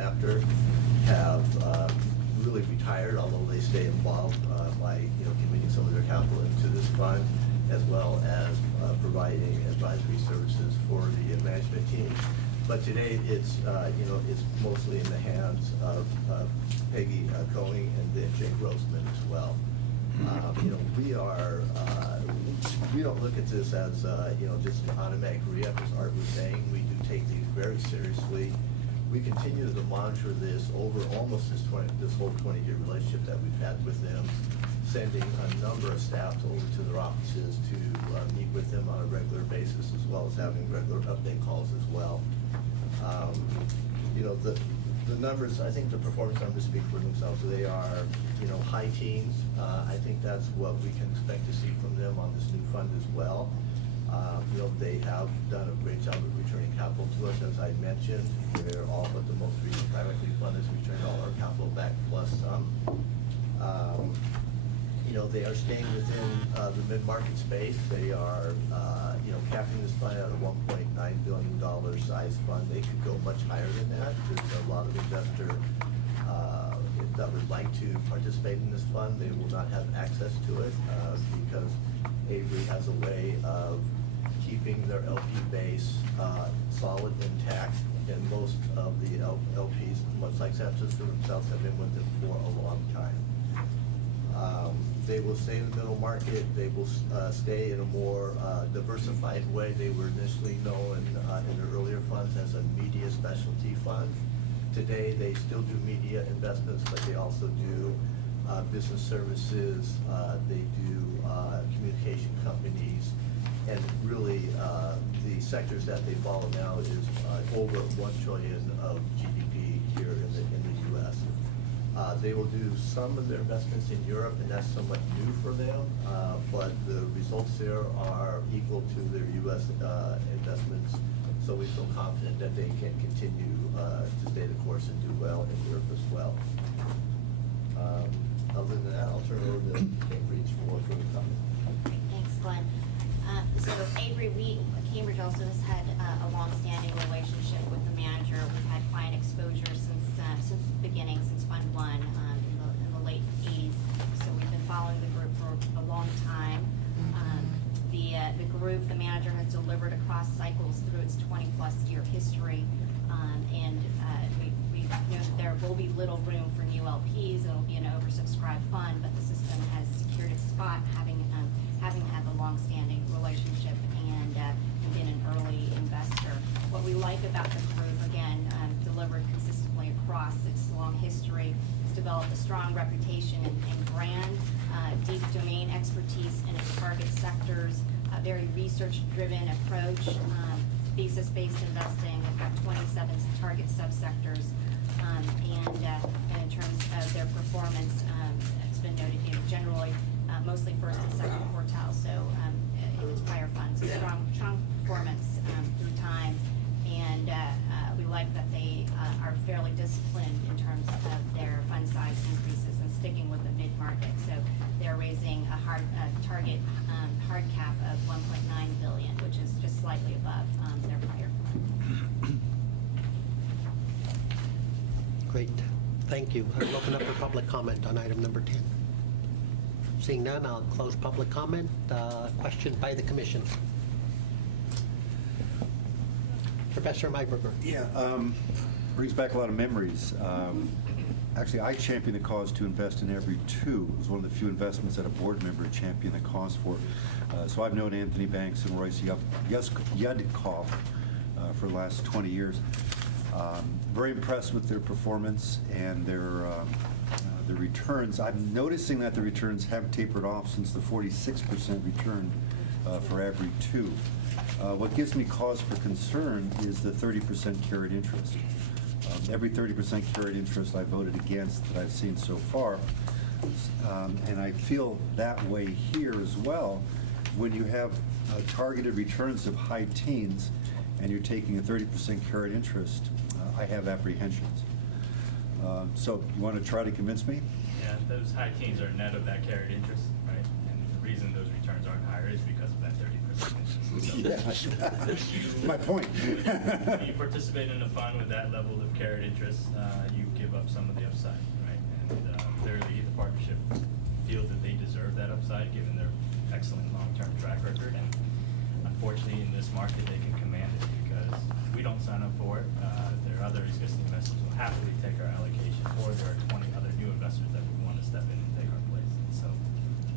after have really retired, although they stay involved by committing some of their capital into this fund, as well as providing advisory services for the management team. But today it's it's mostly in the hands of Peggy Coing and then Jay Grossman as well. We don't look at this as just an automatic re-up, as Art was saying. We do take these very seriously. We continue to monitor this over almost this whole 20-year relationship that we've had with them, sending a number of staff over to their offices to meet with them on a regular basis, as well as having regular update calls as well. The numbers, I think the performance numbers speak for themselves. They are, high teens. I think that's what we can expect to see from them on this new fund as well. They have done a great job of returning capital to us, as I mentioned. They're all but the most recent private equity fund has returned all our capital back plus some. They are staying within the mid-market space. They are, capping this fund at a $1.9 billion size fund. They could go much higher than that. There's a lot of investors that would like to participate in this fund. They will not have access to it because Avery has a way of keeping their LP base solid, intact, and most of the LPs, much like San Francisco themselves, have been with them for a long time. They will stay in the middle market. They will stay in a more diversified way. They were initially known in the earlier funds as a media specialty fund. Today, they still do media investments, but they also do business services. They do communication companies, and really the sectors that they follow now is over $1 trillion of GDP here in the U.S. They will do some of their investments in Europe, and that's somewhat new for them, but the results there are equal to their U.S. Investments, so we feel confident that they can continue to stay the course and do well in Europe as well. Other than that, I'll turn it over to Cambridge for further comment. Great, thanks, Glenn. So Cambridge also has had a long-standing relationship with the manager. We've had client exposure since the beginning, since Fund 1 in the late 80s. So we've been following the group for a long time. The group, the manager, has delivered across cycles through its 20-plus year history, and we know that there will be little room for new LPs. It'll be an oversubscribed fund, but the system has secured its spot, having had the long-standing relationship and been an early investor. What we like about the group, again, delivered consistently across its long history, it's developed a strong reputation and brand, deep domain expertise in its target sectors, a very research-driven approach, thesis-based investing. They've got 27 target subsectors, and in terms of their performance, it's been noted generally mostly first and second quartile, so in its prior funds, so strong performance through time, and we like that they are fairly disciplined in terms of their fund size increases and sticking with the mid-market. So they're raising a target hard cap of $1.9 billion, which is just slightly above their prior fund. Great, thank you. I'll open up for public comment on item number 10. Seeing none, I'll close public comment. Questions by the commission. Professor Meiberger. Yeah, brings back a lot of memories. Actually, I championed the cause to invest in every two. It was one of the few investments that a board member championed the cause for. So I've known Anthony Banks and Royce Yudkov for the last 20 years. Very impressed with their performance and their returns. I'm noticing that the returns have tapered off since the 46% return for every two. What gives me cause for concern is the 30% carried interest. Every 30% carried interest I voted against that I've seen so far. And I feel that way here as well. When you have targeted returns of high teens and you're taking a 30% carried interest, I have apprehensions. So you want to try to convince me? Yeah, those high teens are net of that carried interest, right? And the reason those returns aren't higher is because of that 30% interest. So Yeah, my point. When you participate in a fund with that level of carried interest, you give up some of the upside, right? And clearly, the partnership feels that they deserve that upside, given their excellent long-term track record. And unfortunately, in this market, they can command it because we don't sign up for it. There are other existing investors who will happily take our allocation, or there are 20 other new investors that would want to step in and take our place. And so,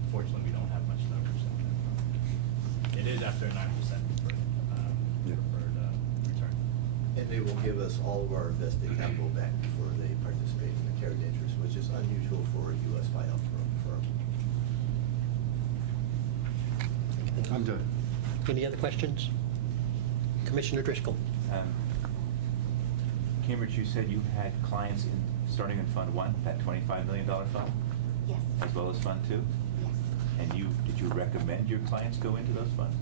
unfortunately, we don't have much leverage on that. It is after a 9% preferred return. And they will give us all of our invested capital back before they participate in the carried interest, which is unusual for a U.S. buyout firm. I'm done. Any other questions? Commissioner Driscoll. Cambridge, you said you had clients starting in Fund 1, that $25 million fund, Yes, as well as Fund 2? yes. And did you recommend your clients go into those funds?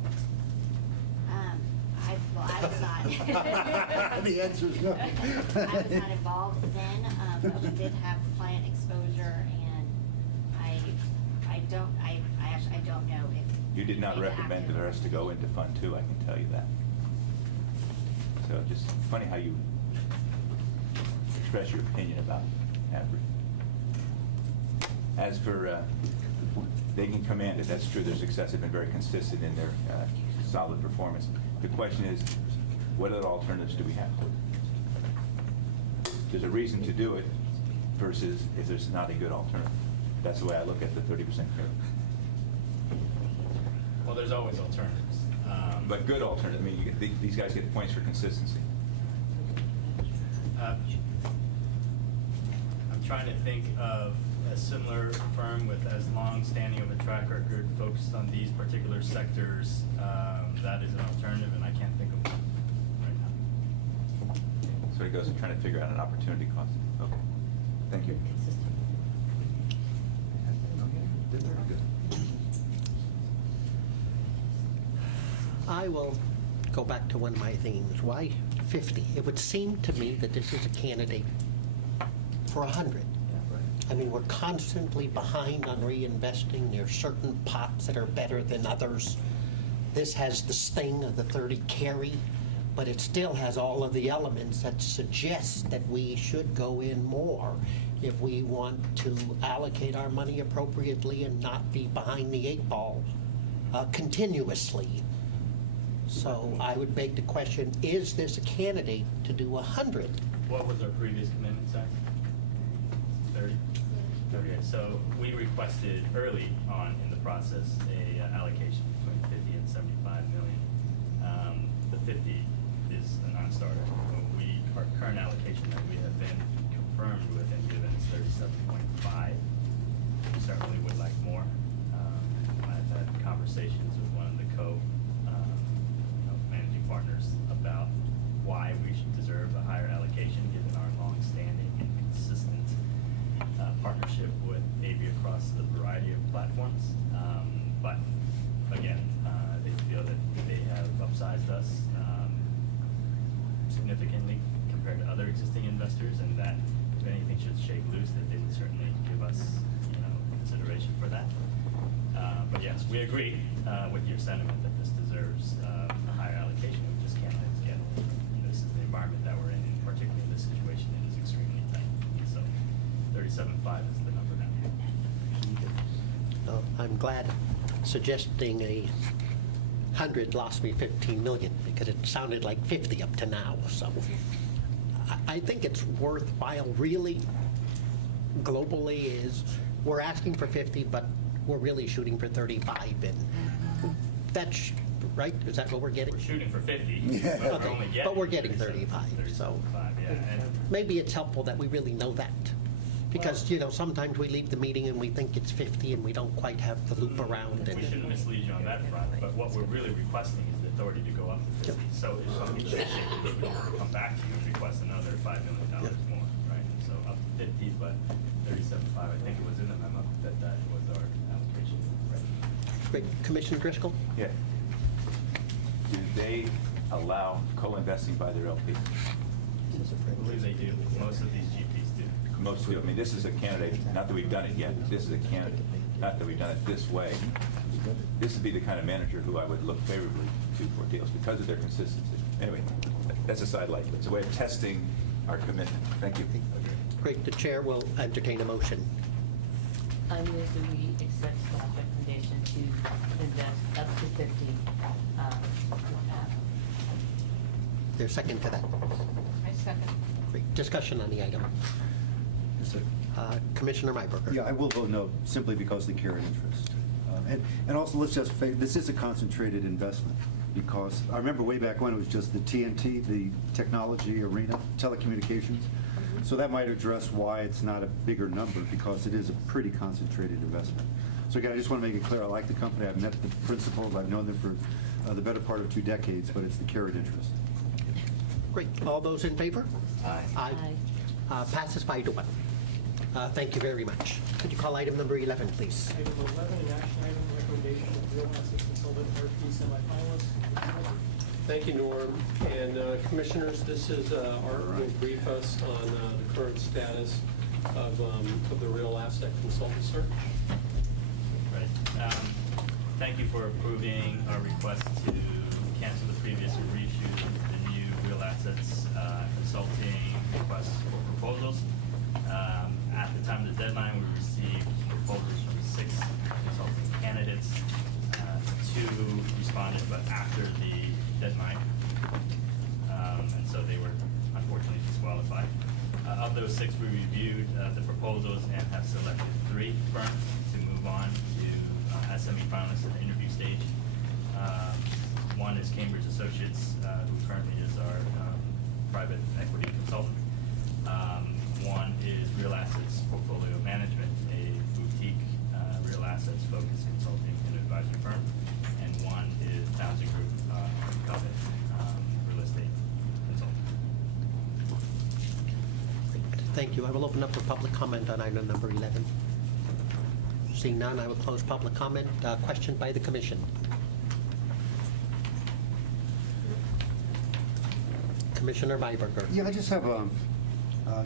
I was not. The answer is no. I was not involved then, but we did have client exposure, and I actually don't know if. You did not they've recommend acted. the rest to go into Fund 2, I can tell you that. So just funny how you express your opinion about Avery. As for, they can command it, that's true, their success have been very consistent in their solid performance. The question is, what other alternatives do we have? There's a reason to do it versus if there's not a good alternative. That's the way I look at the 30% curve. Well, there's always alternatives. But good alternative, I mean, you get, these guys get points for consistency. I'm trying to think of a similar firm with as long-standing of a track record focused on these particular sectors. That is an alternative, and I can't think of one right now. So it goes to trying to figure out an opportunity cost. Okay, thank you. I will go back to one of my themes. Why 50? It would seem to me that this is a candidate for 100. I mean, we're constantly behind on reinvesting. There are certain pots that are better than others. This has the sting of the 30 carry, but it still has all of the elements that suggest that we should go in more if we want to allocate our money appropriately and not be behind the 8 ball continuously. So I would beg the question, is this a candidate to do 100? What was our previous commitment, Zach? 30? 30. So we requested early on in the process a allocation between 50 and 75 million. The 50 is a non-starter. Our current allocation that we have been confirmed with and given is 37.5. We certainly would like more. I've had conversations with one of the managing partners about why we should deserve a higher allocation given our long-standing and consistent partnership with AB across the variety of platforms. But again, they feel that they have upsized us significantly compared to other existing investors, and that if anything should shake loose, that they would certainly give us, consideration for that. But yes, we agree with your sentiment that this deserves a higher allocation. We just can't let it get. This is the environment that we're in, and particularly in this situation, it is extremely tight. So 37.5 is the number now. I'm glad suggesting a 100 lost me 15 million because it sounded like 50 up to now. So I think it's worthwhile really globally is we're asking for 50, but we're really shooting for 35. And that's right. Is that what we're getting? We're shooting for 50, Yeah. but Okay, we're only getting but we're getting 35, 35, so- yeah. And Maybe it's helpful that we really know that. Because, sometimes we leave the meeting and we think it's 50 and we don't quite have the loop around. we shouldn't mislead you on that front, but what we're really requesting is the authority to go up to 50. So if something should shake loose, we can come back to you and request another $5 million more, right? So up to 50, but 37.5, I think it was in the memo that was our allocation, right? Great. Commissioner Driscoll? Yeah. Do they allow co-investing by their LP? I believe they do. Most of these GPs do. most feel. I mean, this is a candidate, not that we've done it yet, this is a candidate, not that we've done it this way. This would be the kind of manager who I would look favorably to for deals because of their consistency. Anyway, that's a sidelight. It's a way of testing our commitment. Thank you. Great, the chair will entertain a motion. I move that we accept staff recommendation to invest up to 50. There's second to that. I second. Great, discussion on the item. Yes, sir. Commissioner Myberger. Yeah, I will vote no, simply because of the carried interest. And also, let's just face, this is a concentrated investment, because I remember way back when it was just the TNT, the technology arena, telecommunications. So that might address why it's not a bigger number, because it is a pretty concentrated investment. So again, I just want to make it clear, I like the company, I've met the principals, I've known them for the better part of 2 decades, but it's the carried interest. Great, all those in favor? Aye. Aye. Passes 5-1. Thank you very much. Could you call item number 11, please? Item 11, an action item, recommendation of real assets consultant RP semifinalist. Thank you, Norm. And Commissioners, this is Art will brief us on the current status of the real asset consultant search. Right. Thank you for approving our request to cancel the previous and reissue the new real assets consulting requests for proposals. At the time of the deadline, we received proposals from 6 consulting candidates. 2 responded, but after the deadline, and so they were unfortunately disqualified. Of those 6, we reviewed the proposals and have selected 3 firms to move on to SME finalists at the interview stage. One is Cambridge Associates, who currently is our private equity consultant. One is Real Assets Portfolio Management, a boutique real assets focused consulting and advisory firm. And one is Townsend Group, Covenant Real Estate Consultant. Thank you. I will open up for public comment on item number 11. Seeing none, I will close public comment. Question by the commission. Commissioner Myberger. Yeah, I just have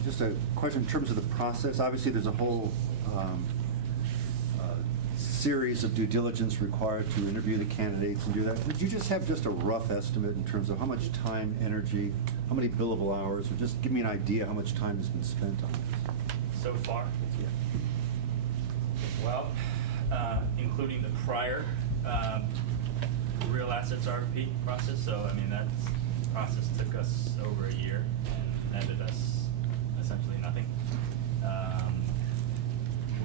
just a question in terms of the process. Obviously, there's a whole series of due diligence required to interview the candidates and do that. Would you just have just a rough estimate in terms of how much time, energy, how many billable hours, or just give me an idea how much time has been spent on this? So far? Well, including the prior real assets RFP process, so I mean, that process took us over a year and netted us essentially nothing.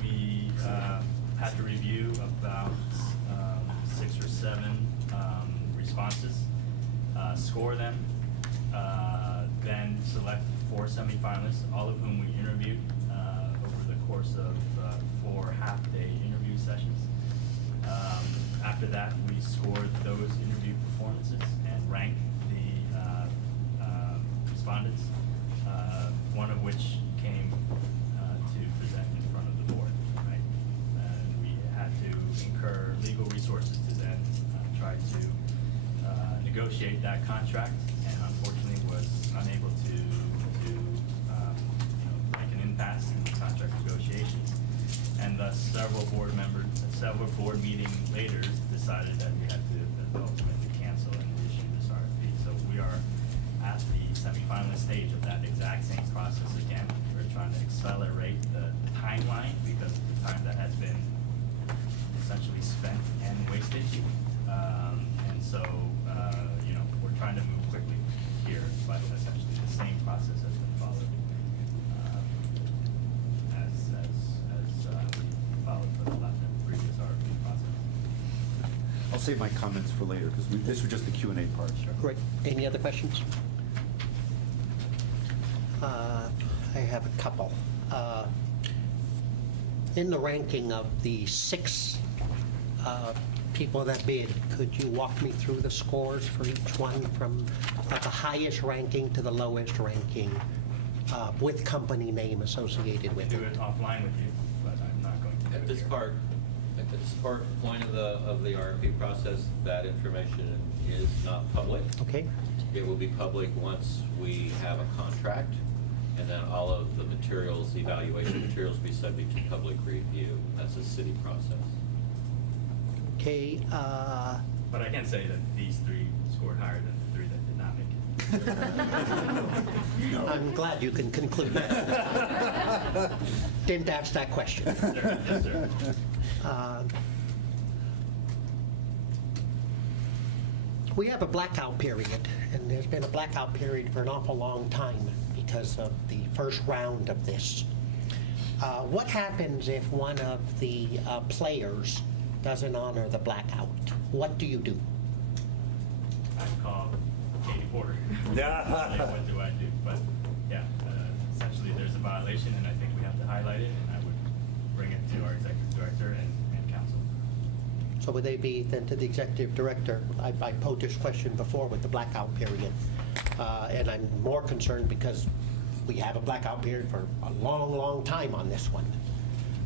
We had to review about 6 or 7 responses, score them, then select 4 semifinalists, all of whom we interviewed over the course of 4 half-day interview sessions. After that, we scored those interview performances and ranked the respondents, one of which came to present in front of the board, right? And we had to incur legal resources to then try to negotiate that contract, and unfortunately was unable to make an impasse in the contract negotiations. And thus, several board meetings later decided that we had to ultimately cancel and issue this RFP. So we are at the semifinalist stage of that exact same process again. We're trying to accelerate the timeline because of the time that has been essentially spent and wasted. And so, we're trying to move quickly here, but essentially the same process has been followed as we followed for the previous RFP process. I'll save my comments for later, because this was just the Q&A part. Great. Any other questions? I have a couple. In the ranking of the 6 people that bid, could you walk me through the scores for each one from the highest ranking to the lowest ranking with company name associated with Do it? it offline with you, but I'm not going to do At it this here. point of the RFP process, that information is not public. Okay. It will be public once we have a contract and then all of the materials, the evaluation materials be subject to public review. That's a city process. Okay, But I can say that these three scored higher than the three that did not make it. I'm glad you can conclude that. Didn't ask that question. Yes, sir. Yes, sir. We have a blackout period, and there's been a blackout period for an awful long time because of the first round of this. What happens if one of the players doesn't honor the blackout? What do you do? I call Katie Porter. What do I do? But yeah, essentially there's a violation, and I think we have to highlight it, and I would bring it to our executive director and council. So would they be then to the executive director? I posed this question before with the blackout period, and I'm more concerned because we have a blackout period for a long, long time on this one.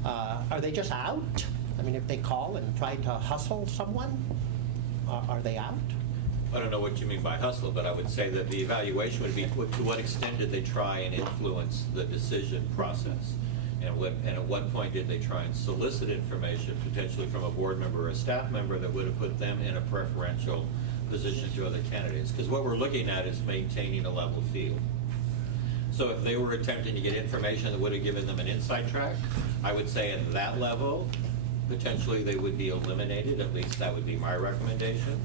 Are they just out? I mean, if they call and try to hustle someone, are they out? I don't know what you mean by hustle, but I would say that the evaluation would be, to what extent did they try and influence the decision process? And at what point did they try and solicit information, potentially from a board member or a staff member, that would have put them in a preferential position to other candidates? Because what we're looking at is maintaining a level field. So if they were attempting to get information that would have given them an inside track, I would say at that level, potentially they would be eliminated. At least that would be my recommendation.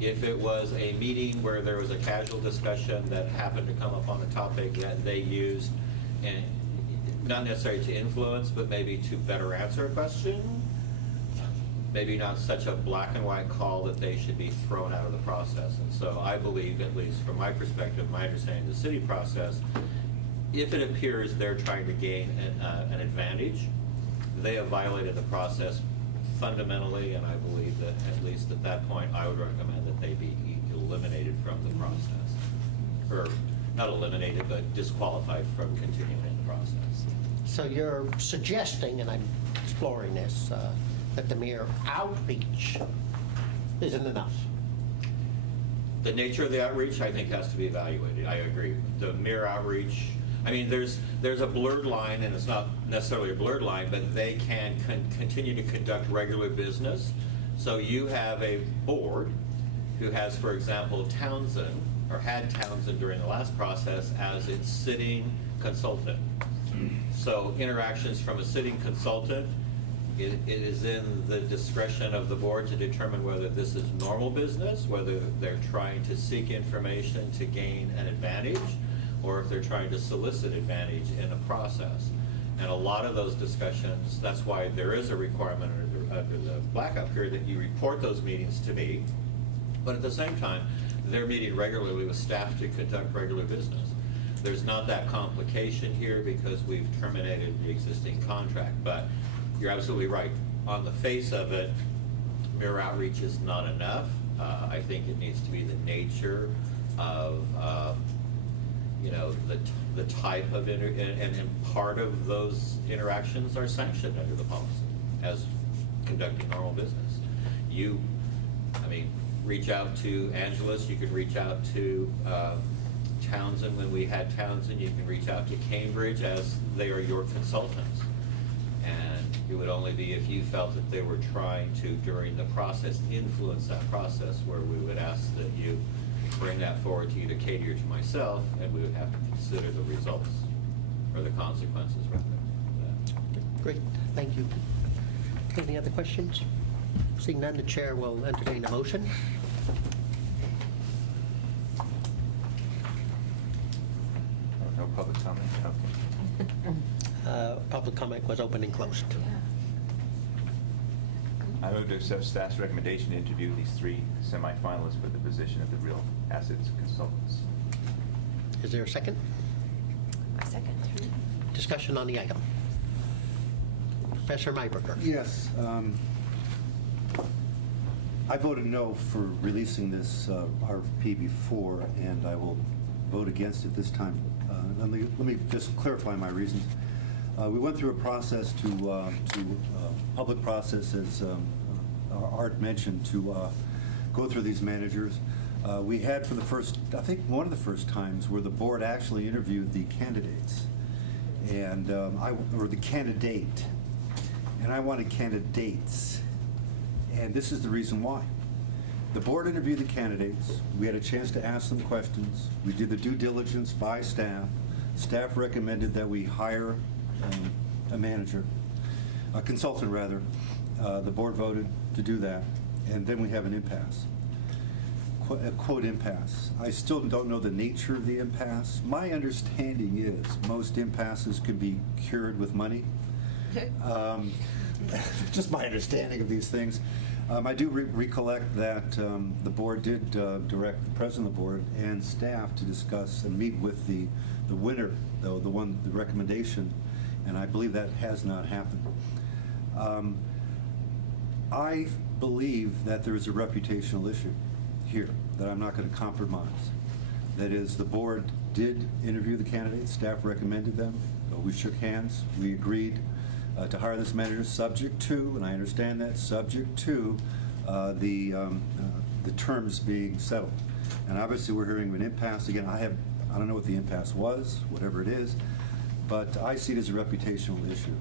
If it was a meeting where there was a casual discussion that happened to come up on a topic that they used, and not necessarily to influence, but maybe to better answer a question, maybe not such a black and white call that they should be thrown out of the process. And so I believe, at least from my perspective, my understanding of the city process, if it appears they're trying to gain an advantage, they have violated the process fundamentally, and I believe that at least at that point, I would recommend that they be eliminated from the process. Or not eliminated, but disqualified from continuing in the process. So you're suggesting, and I'm exploring this, that the mere outreach isn't enough? The nature of the outreach, I think, has to be evaluated. I agree. The mere outreach, I mean, there's a blurred line, and it's not necessarily a blurred line, but they can continue to conduct regular business. So you have a board who has, for example, Townsend, or had Townsend during the last process as its sitting consultant. So interactions from a sitting consultant, it is in the discretion of the board to determine whether this is normal business, whether they're trying to seek information to gain an advantage, or if they're trying to solicit advantage in a process. And a lot of those discussions, that's why there is a requirement under the blackout period that you report those meetings to me. But at the same time, they're meeting regularly with staff to conduct regular business. There's not that complication here because we've terminated the existing contract. But you're absolutely right. On the face of it, mere outreach is not enough. I think it needs to be the nature of the type of and part of those interactions are sanctioned under the policy as conducting normal business. Reach out to Angeles, you could reach out to Townsend when we had Townsend, you can reach out to Cambridge as they are your consultants. And it would only be if you felt that they were trying to, during the process, influence that process, where we would ask that you bring that forward to either Katie or to myself, and we would have to consider the results or the consequences rather. Great, thank you. Any other questions? Seeing none, the chair will entertain a motion. No public comment? Okay. Public comment was open and closed. I move to accept staff's recommendation to interview these three semifinalists for the position of the real assets consultants. Is there a second? I second. Discussion on the item. Professor Mayberger. Yes. I voted no for releasing this RFP before, and I will vote against it this time. Let me just clarify my reasons. We went through a process to public process, as Art mentioned, to go through these managers. We had for the first, I think one of the first times where the board actually interviewed the candidates, and or the candidate, and I wanted candidates, and this is the reason why. The board interviewed the candidates. We had a chance to ask them questions. We did the due diligence by staff. Staff recommended that we hire a manager, a consultant rather. The board voted to do that, and then we have an impasse. A quote impasse. I still don't know the nature of the impasse. My understanding is most impasses can be cured with money. Just my understanding of these things. I do recollect that the board did direct the president of the board and staff to discuss and meet with the winner, the recommendation, and I believe that has not happened. I believe that there is a reputational issue here that I'm not going to compromise. That is, the board did interview the candidates, staff recommended them, we shook hands, we agreed to hire this manager subject to, and I understand that, subject to the terms being settled. And obviously we're hearing of an impasse. Again, I don't know what the impasse was, whatever it is, but I see it as a reputational issue.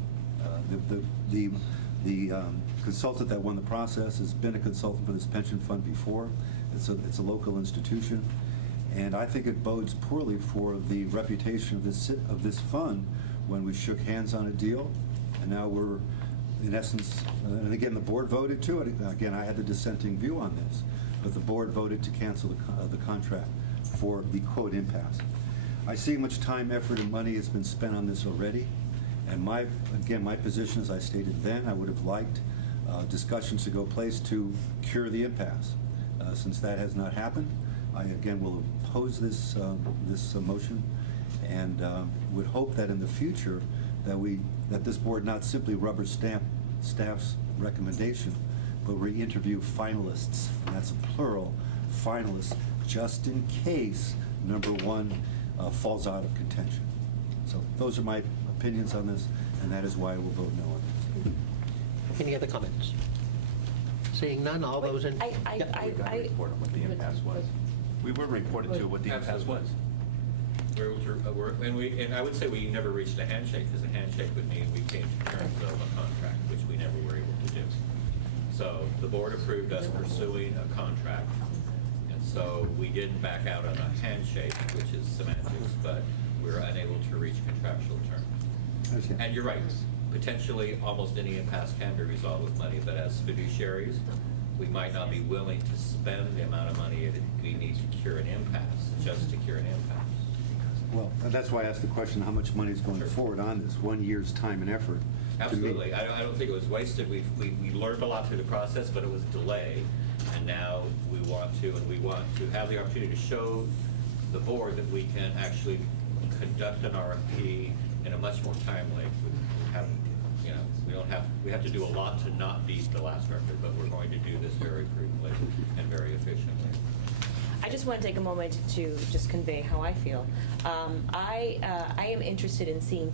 The consultant that won the process has been a consultant for this pension fund before. It's a local institution, and I think it bodes poorly for the reputation of this fund when we shook hands on a deal, and now we're, in essence, and again, the board voted to it. Again, I had the dissenting view on this, but the board voted to cancel the contract for the quote impasse. I see how much time, effort, and money has been spent on this already, and my position, as I stated then, I would have liked discussions to go place to cure the impasse. Since that has not happened, I again will oppose this motion, and would hope that in the future that this board not simply rubber stamp staff's recommendation, but re-interview finalists, and that's a plural, finalists, just in case number one falls out of contention. So those are my opinions on this, and that is why I will vote no on it. Any other comments? Seeing none, all those in... We got a report on what the impasse was. We were reported to what the impasse was. And I would say we never reached a handshake, because a handshake would mean we came to terms of a contract, which we never were able to do. So the board approved us pursuing a contract, and so we didn't back out on a handshake, which is semantics, but we were unable to reach contractual terms. And you're right, potentially almost any impasse can be resolved with money, but as fiduciaries, we might not be willing to spend the amount of money that we need to cure an impasse, just to cure an impasse. Well, and that's why I asked the question, how much money is going forward on this, 1 year's time and effort? Absolutely. I don't think it was wasted. We learned a lot through the process, but it was delayed. And now we want to have the opportunity to show the board that we can actually conduct an RFP in a much more timely. We have to do a lot to not beat the last record, but we're going to do this very prudently and very efficiently. I just want to take a moment to just convey how I feel. I am interested in seeing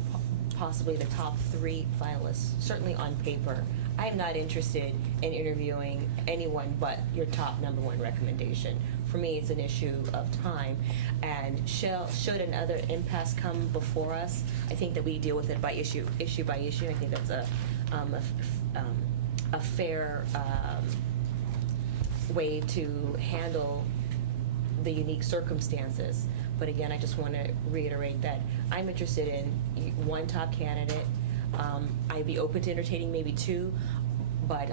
possibly the top 3 finalists, certainly on paper. I am not interested in interviewing anyone but your top number 1 recommendation. For me, it's an issue of time. And should another impasse come before us, I think that we deal with it by issue by issue. I think that's a fair way to handle the unique circumstances. But again, I just want to reiterate that I'm interested in 1 top candidate. I'd be open to entertaining maybe 2, but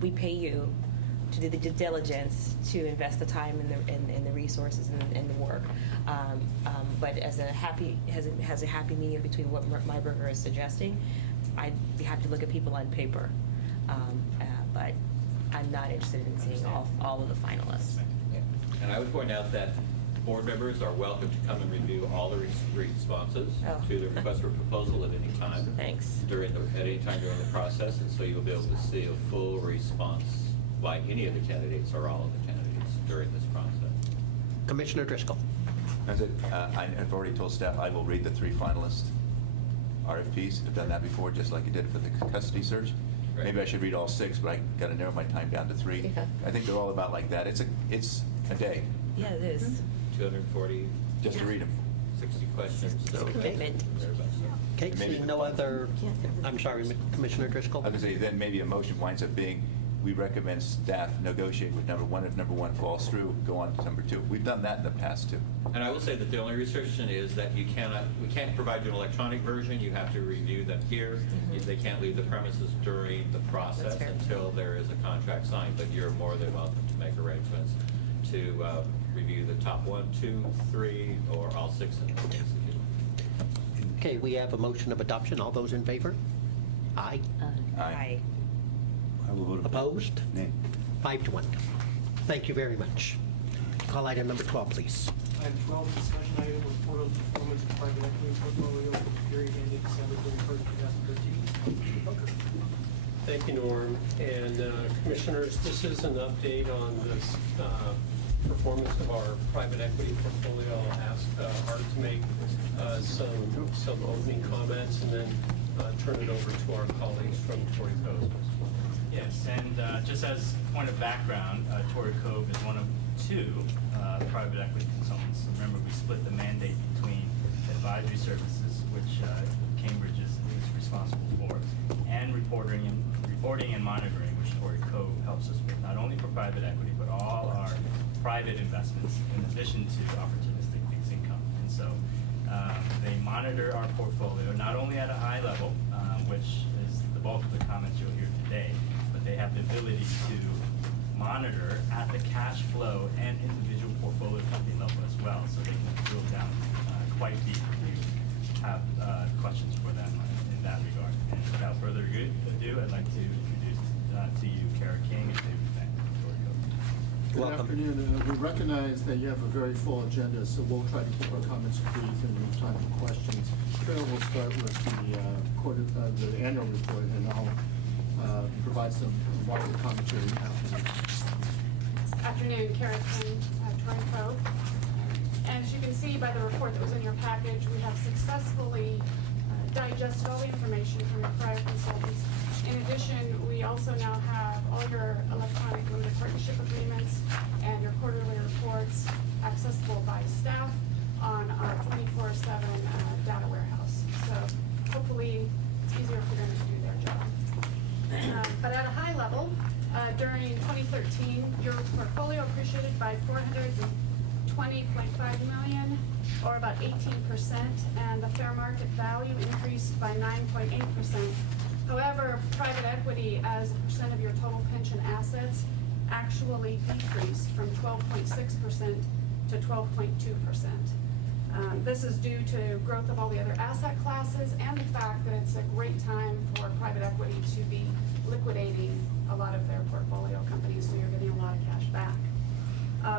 we pay you to do the due diligence, to invest the time and the resources and the work. But as a happy medium between what Myburger is suggesting, I'd be happy to look at people on paper. But I'm not interested in seeing all of the finalists. And I would point out that board members are welcome to come and review all the responses to the request for proposal at any time. Thanks. At any time during the process, and so you'll be able to see a full response by any of the candidates or all of the candidates during this process. Commissioner Driscoll. I've already told staff I will read the 3 finalist RFPs. I've done that before, just like you did for the custody search. Right. maybe I should read all 6, but I got to narrow my time down to 3. Yeah. I think they're all about like that. It's a day, Yeah, it is. 240, just to read them. 60 questions. It's a so- commitment. Thereabouts. Okay, Maybe- seeing no other, I'm sorry, Commissioner Driscoll? I was going to say, then maybe a motion winds up being, we recommend staff negotiate with number 1. If number 1 falls through, go on to number 2. We've done that in the past, too. And I will say that the only restriction is that we can't provide you an electronic version. You have to review them here. They can't leave the premises during the process That's fair. until there is a contract signed, but you're more than welcome to make arrangements to review the top 1, 2, 3, or all 6 in this case. if you like. Okay, we have a motion of adoption. All those in favor? Aye. Aye. I will vote Opposed? Nay. 5 to 1. Thank you very much. Call item number 12, please. Item 12, discussion item, report on the performance of private equity portfolio for the period ending December 31st, 2013. Thank you, Norm. And Commissioners, this is an update on this performance of our private equity portfolio. I'll ask Art to make some opening comments and then turn it over to our colleagues from Torrey Cove. Yes, and just as a point of background, Torrey Cove is one of 2 private equity consultants. Remember, we split the mandate between advisory services, which Cambridge is responsible for, and reporting and monitoring, which Torrey Cove helps us with, not only for private equity, but all our private investments in addition to opportunistic fixed income. And so they monitor our portfolio, not only at a high level, which is the bulk of the comments you'll hear today, but they have the ability to monitor at the cash flow and individual portfolio company level as well, so they can drill down quite deep if you have questions for them in that regard. And without further ado, I'd like to introduce to you Kara King and David Fang from Torrey Cove. Good Welcome. afternoon. We recognize that you have a very full agenda, so we'll try to keep our comments brief and leave time for questions. Phil will start with the annual report, and I'll provide some wider commentary afterwards. Afternoon, Kara King, Torrey Cove. As you can see by the report that was in your package, we have successfully digested all the information from your prior consultants. In addition, we also now have all your electronic limited partnership agreements and your quarterly reports accessible by staff on our 24/7 data warehouse. So hopefully it's easier for them to do their job. But at a high level, during 2013, your portfolio appreciated by $420.5 million, or about 18%, and the fair market value increased by 9.8%. However, private equity as a percent of your total pension assets actually decreased from 12.6% to 12.2%. This is due to growth of all the other asset classes and the fact that it's a great time for private equity to be liquidating a lot of their portfolio companies, so you're getting a lot of cash back.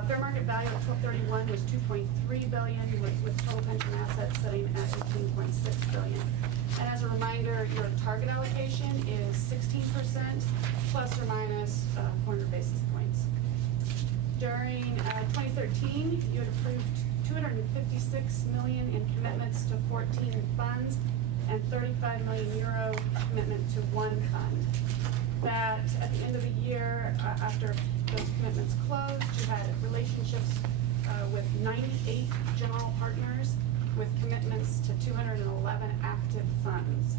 Fair market value at 12/31 was $2.3 billion, with total pension assets sitting at $18.6 billion. And as a reminder, your target allocation is 16% plus or minus 400 basis points. During 2013, you had approved $256 million in commitments to 14 funds and €35 million commitment to 1 fund. That at the end of the year, after those commitments closed, you had relationships with 98 general partners with commitments to 211 active funds.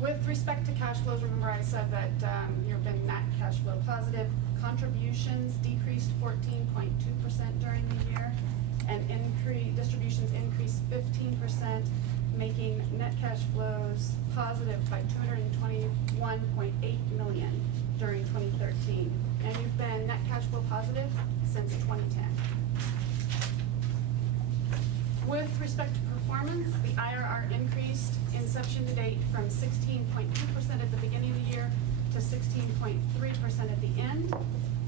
With respect to cash flows, remember I said that you've been net cash flow positive. Contributions decreased 14.2% during the year, and distributions increased 15%, making net cash flows positive by $221.8 million during 2013. And you've been net cash flow positive since 2010. With respect to performance, the IRR increased inception to date from 16.2% at the beginning of the year to 16.3% at the end.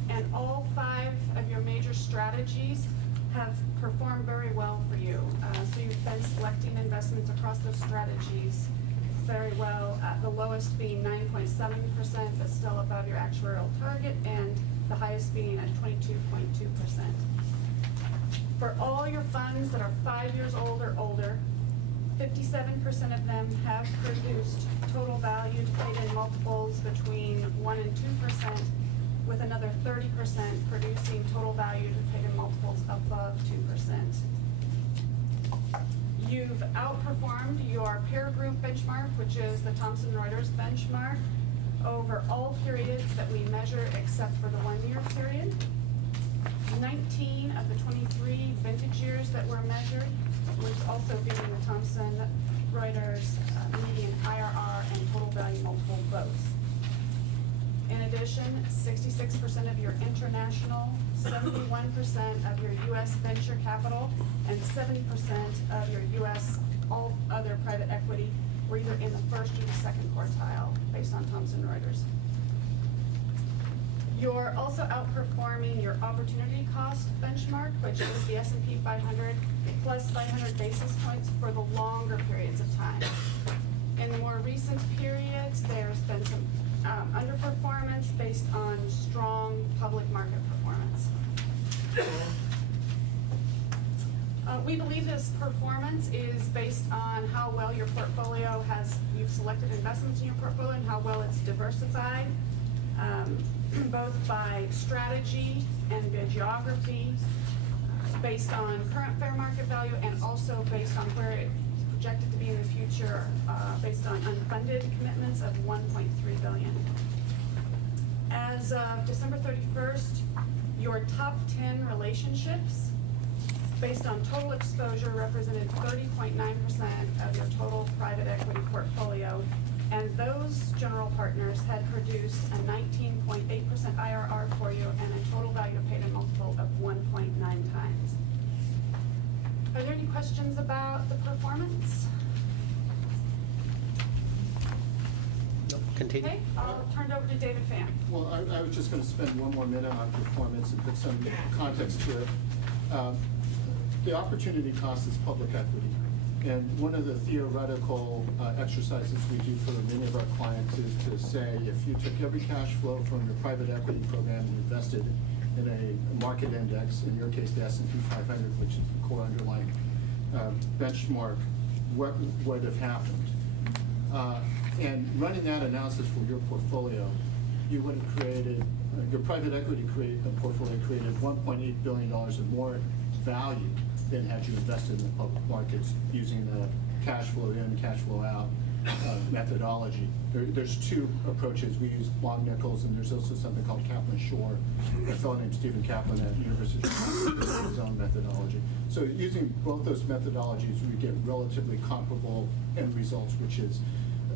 And all 5 of your major strategies have performed very well for you. So you've been selecting investments across those strategies very well, at the lowest being 9.7%, but still above your actuarial target, and the highest being at 22.2%. For all your funds that are 5 years old or older, 57% of them have produced total value paid in multiples between 1 and 2%, with another 30% producing total value paid in multiples above 2%. You've outperformed your peer group benchmark, which is the Thomson Reuters benchmark, over all periods that we measure except for the 1-year period. 19 of the 23 vintage years that were measured, which also beating the Thomson Reuters median IRR and total value multiple both. In addition, 66% of your international, 71% of your U.S. venture capital, and 70% of your U.S. all other private equity were either in the first or the second quartile, based on Thomson Reuters. You're also outperforming your opportunity cost benchmark, which is the S&P 500 plus 500 basis points for the longer periods of time. In the more recent periods, there's been some underperformance based on strong public market performance. We believe this performance is based on how well your portfolio you've selected investments in your portfolio and how well it's diversified, both by strategy and by geography, based on current fair market value, and also based on where it's projected to be in the future, based on unfunded commitments of $1.3 billion. As of December 31st, your top 10 relationships, based on total exposure, represented 30.9% of your total private equity portfolio, and those general partners had produced a 19.8% IRR for you and a total value paid in multiple of 1.9 times. Are there any questions about the performance? Nope, continue. Okay, I'll turn it over to David Pham. Well, I was just going to spend one more minute on performance and put some context to it. The opportunity cost is public equity. And one of the theoretical exercises we do for many of our clients is to say, if you took every cash flow from your private equity program and invested in a market index, in your case the S&P 500, which is the core underlying benchmark, what would have happened? And running that analysis for your portfolio, you would have created, your private equity portfolio created $1.8 billion of more value than had you invested in the public markets using the cash flow in, cash flow out methodology. There's two approaches. We use long nickels, and there's also something called Kaplan-Shore. A fellow named Stephen Kaplan at the University of Chicago has his own methodology. So using both those methodologies, we get relatively comparable end results, which is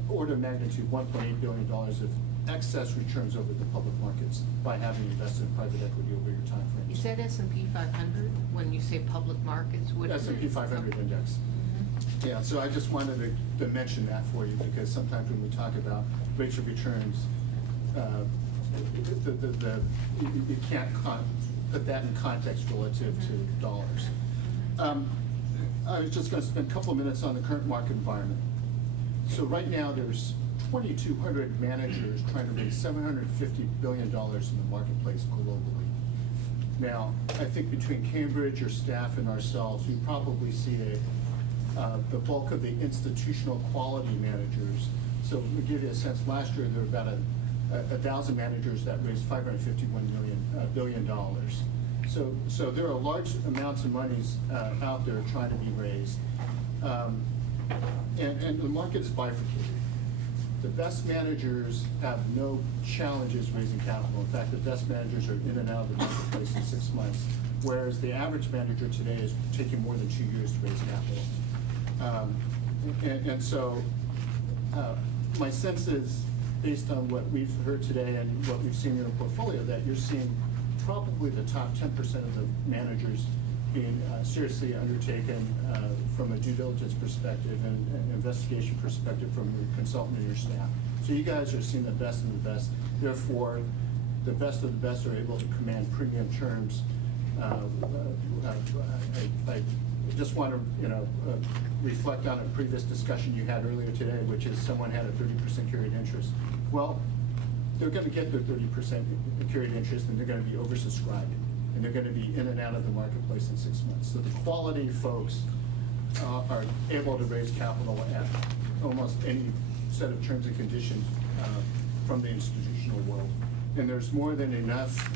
order of magnitude $1.8 billion of excess returns over the public markets by having invested in private equity over your time frame. Is that S&P 500 when you say public markets? What is it? S&P 500 index. Mm-hmm. Yeah, so I just wanted to mention that for you, because sometimes when we talk about rates of returns, you can't put that in context relative to dollars. I was just going to spend a couple of minutes on the current market environment. So right now there's 2,200 managers trying to raise $750 billion in the marketplace globally. Now, I think between Cambridge, your staff, and ourselves, we probably see the bulk of the institutional quality managers. So to give you a sense, last year there were about 1,000 managers that raised $551 billion. So there are large amounts of monies out there trying to be raised. And the market is bifurcated. The best managers have no challenges raising capital. In fact, the best managers are in and out of the marketplace in 6 months, whereas the average manager today is taking more than 2 years to raise capital. And so my sense is, based on what we've heard today and what we've seen in your portfolio, that you're seeing probably the top 10% of the managers being seriously undertaken from a due diligence perspective and an investigation perspective from your consultant and your staff. So you guys are seeing the best of the best. Therefore, the best of the best are able to command premium terms. I just want to reflect on a previous discussion you had earlier today, which is someone had a 30% carried interest. Well, they're going to get their 30% carried interest, and they're going to be oversubscribed, and they're going to be in and out of the marketplace in 6 months. So the quality folks are able to raise capital at almost any set of terms and conditions from the institutional world. And there's more than enough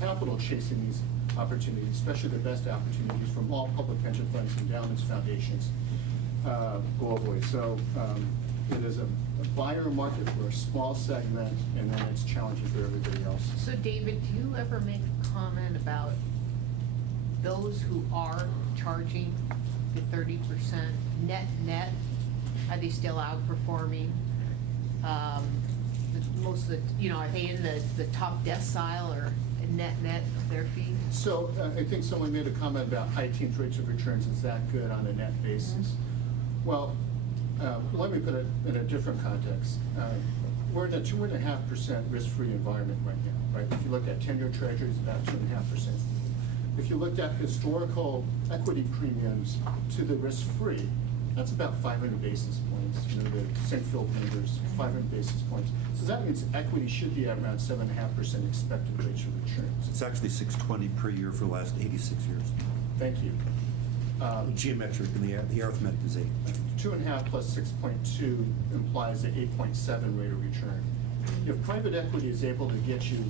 capital chasing these opportunities, especially the best opportunities from all public pension funds, endowments, foundations globally. So it is a buyer market for a small segment, and then it's challenging for everybody else. So David, do you ever make a comment about those who are charging the 30% net? Are they still outperforming? Most of the, you know, are they in the top decile or net of their fee? So I think someone made a comment about high teens rates of returns. Is that good on a net basis? Well, let me put it in a different context. We're in a 2.5% risk-free environment right now, right? If you look at 10-year treasuries, about 2.5%. If you looked at historical equity premiums to the risk-free, that's about 500 basis points. You know, the St. Phil members, 500 basis points. So that means equity should be at around 7.5% expected rates of returns. It's actually 620 per year for the last 86 years. Thank you. Geometric, and the arithmetic is 8. 2.5 plus 6.2 implies an 8.7 rate of return. If private equity is able to get you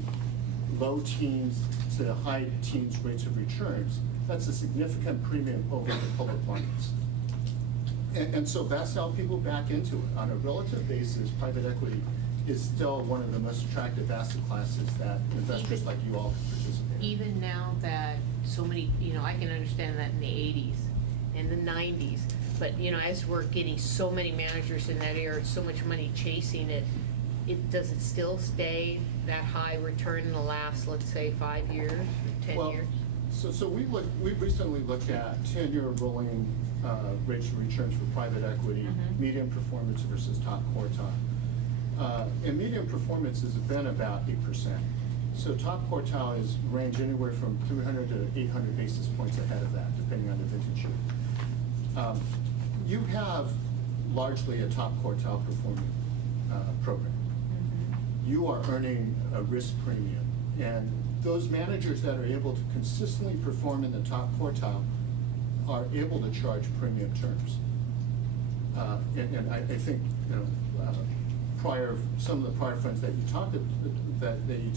low teens to high teens rates of returns, that's a significant premium over the public markets. And so that's how people back into it. On a relative basis, private equity is still one of the most attractive asset classes that investors like you all can participate in. Even now that so many, you know, I can understand that in the 80s and the 90s, but, you know, as we're getting so many managers in that area, so much money chasing it, does it still stay that high return in the last, let's say, 5 years, 10 years? So we recently looked at 10-year rolling rates of returns for private equity, median performance versus top quartile. And median performance has been about 8%. So top quartile is range anywhere from 300 to 800 basis points ahead of that, depending on the vintage year. You have largely a top quartile performing program. You are earning a risk premium. And those managers that are able to consistently perform in the top quartile are able to charge premium terms. And I think, you know, some of the prior funds that you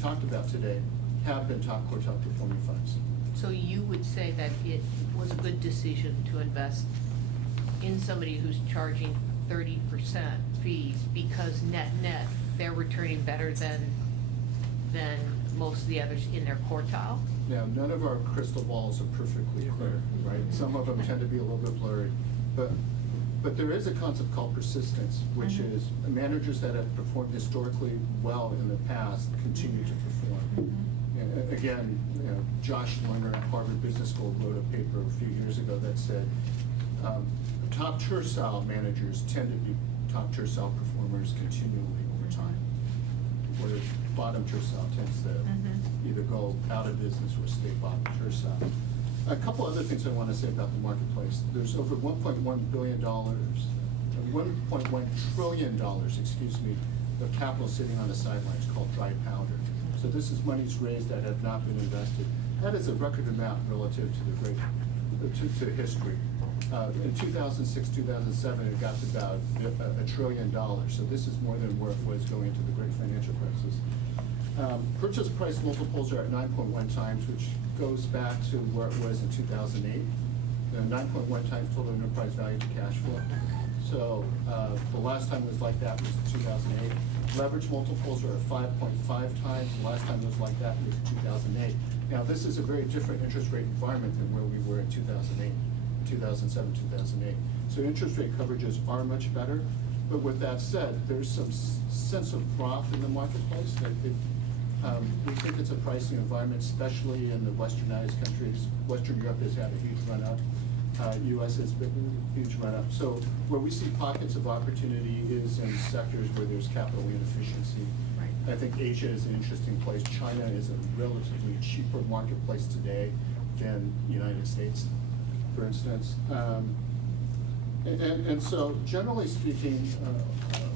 talked about today have been top quartile performing funds. So you would say that it was a good decision to invest in somebody who's charging 30% fees because net, they're returning better than most of the others in their quartile? Now, none of our crystal balls are perfectly clear, right? Some of them tend to be a little bit blurry. But there is a concept called persistence, which is managers that have performed historically well in the past continue to perform. And again, you know, Josh Lerner at Harvard Business School wrote a paper a few years ago that said top tercile managers tend to be top tercile performers continually over time, whereas bottom tercile tends to either go out of business or stay bottom tercile. A couple other things I want to say about the marketplace. There's over $1.1 billion, $1.1 trillion, excuse me, of capital sitting on the sidelines called dry powder. So this is monies raised that have not been invested. That is a record amount relative to history. In 2006, 2007, it got to about $1 trillion. So this is more than where it was going into the great financial crisis. Purchase price multiples are at 9.1 times, which goes back to where it was in 2008. 9.1 times total enterprise value to cash flow. So the last time it was like that was in 2008. Leverage multiples are at 5.5 times. The last time it was like that was in 2008. Now this is a very different interest rate environment than where we were in 2008, 2007, 2008. So interest rate coverages are much better. But with that said, there's some sense of froth in the marketplace. We think it's a pricing environment, especially in the westernized countries. Western Europe has had a huge run-up. U.S. has been a huge run-up. So where we see pockets of opportunity is in sectors where there's capital inefficiency. Right. I think Asia is an interesting place. China is a relatively cheaper marketplace today than the United States, for instance. And so generally speaking,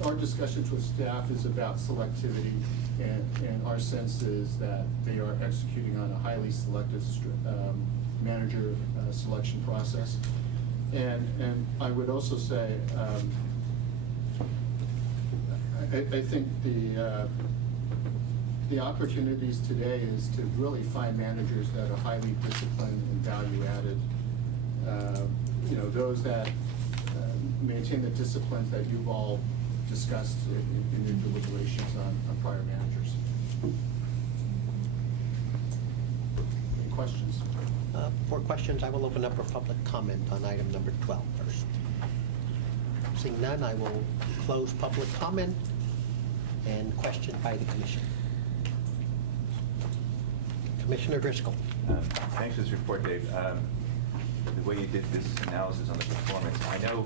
our discussions with staff is about selectivity, and our sense is that they are executing on a highly selective manager selection process. And I would also say, I think the opportunities today is to really find managers that are highly disciplined and value-added. Those that maintain the disciplines that you've all discussed in your deliberations on prior managers. Any questions? For questions, I will open up for public comment on item number 12 first. Seeing none, I will close public comment and question by the commission. Commissioner Driscoll. Thanks for this report, Dave. The way you did this analysis on the performance, I know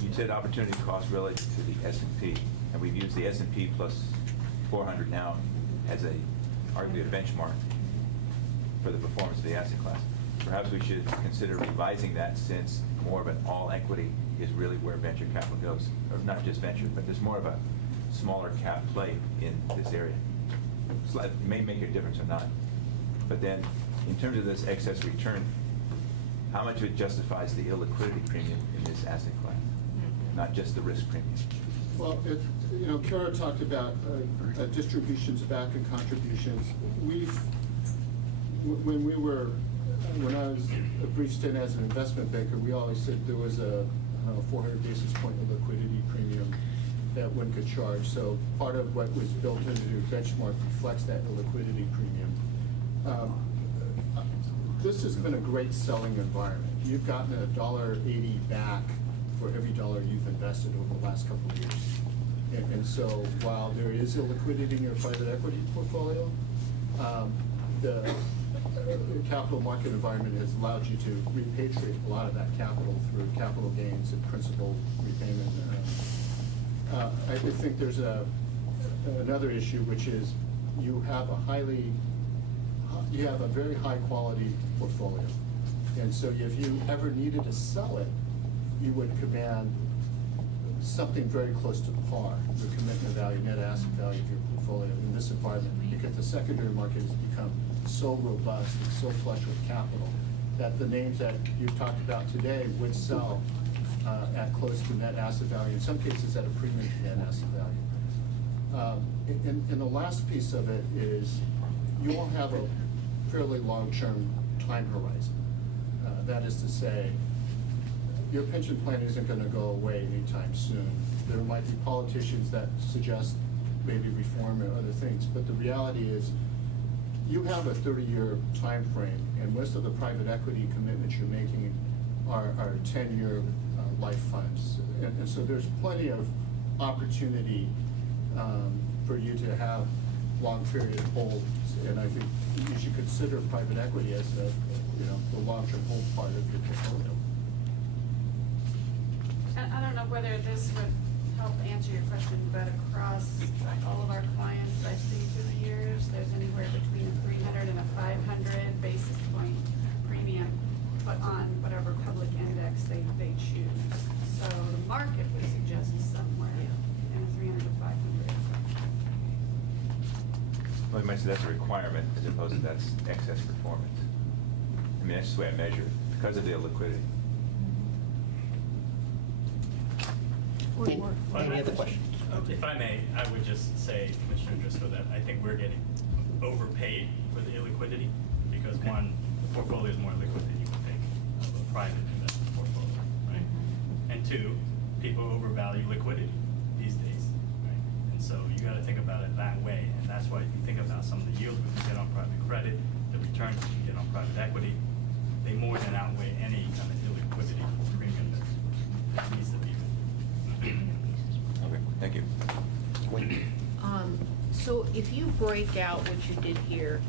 you said opportunity cost relative to the S&P, and we've used the S&P plus 400 now as arguably a benchmark for the performance of the asset class. Perhaps we should consider revising that, since more of an all equity is really where venture capital goes. Or not just venture, but there's more of a smaller cap play in this area. It may make a difference or not. But then, in terms of this excess return, how much of it justifies the illiquidity premium in this asset class, not just the risk premium? Well, Kara talked about distributions back and contributions. When I was a brief stint as an investment banker, we always said there was a 400 basis point of liquidity premium that one could charge. So part of what was built into the benchmark reflects that liquidity premium. This has been a great selling environment. You've gotten $1.80 back for every dollar you've invested over the last couple of years. And so while there is illiquidity in your private equity portfolio, the capital market environment has allowed you to repatriate a lot of that capital through capital gains and principal repayment. I think there's another issue, which is you have a very high quality portfolio. And so if you ever needed to sell it, you would command something very close to par, the commitment value, net asset value of your portfolio in this environment, because the secondary market has become so robust and so flush with capital that the names that you've talked about today would sell at close to net asset value, in some cases at a premium to net asset value. And the last piece of it is you all have a fairly long-term time horizon. That is to say, your pension plan isn't going to go away anytime soon. There might be politicians that suggest maybe reform or other things, but the reality is you have a 30-year time frame, and most of the private equity commitments you're making are 10-year life funds. And so there's plenty of opportunity for you to have long period holds, and I think you should consider private equity as the long-term hold part of your portfolio. And I don't know whether this would help answer your question, but across all of our clients I've seen through the years, there's anywhere between a 300 and a 500 basis point premium put on whatever public index they choose. So the market would suggest somewhere in a 300 to 500. Well, you might say that's a requirement as opposed to that's excess performance. I mean, that's just the way I measure it, because of the illiquidity. Any other questions? If I may, I would just say, Commissioner Driscoll, that I think we're getting overpaid for the illiquidity, because one, the portfolio is more liquid than you would think of a private investment portfolio, right? And two, people overvalue liquidity these days, right? And so you got to think about it that way, and that's why you think about some of the yields we can get on private credit, the returns we can get on private equity, they more than outweigh any kind of illiquidity premium that needs to be. Okay, thank you. So if you break out what you did here,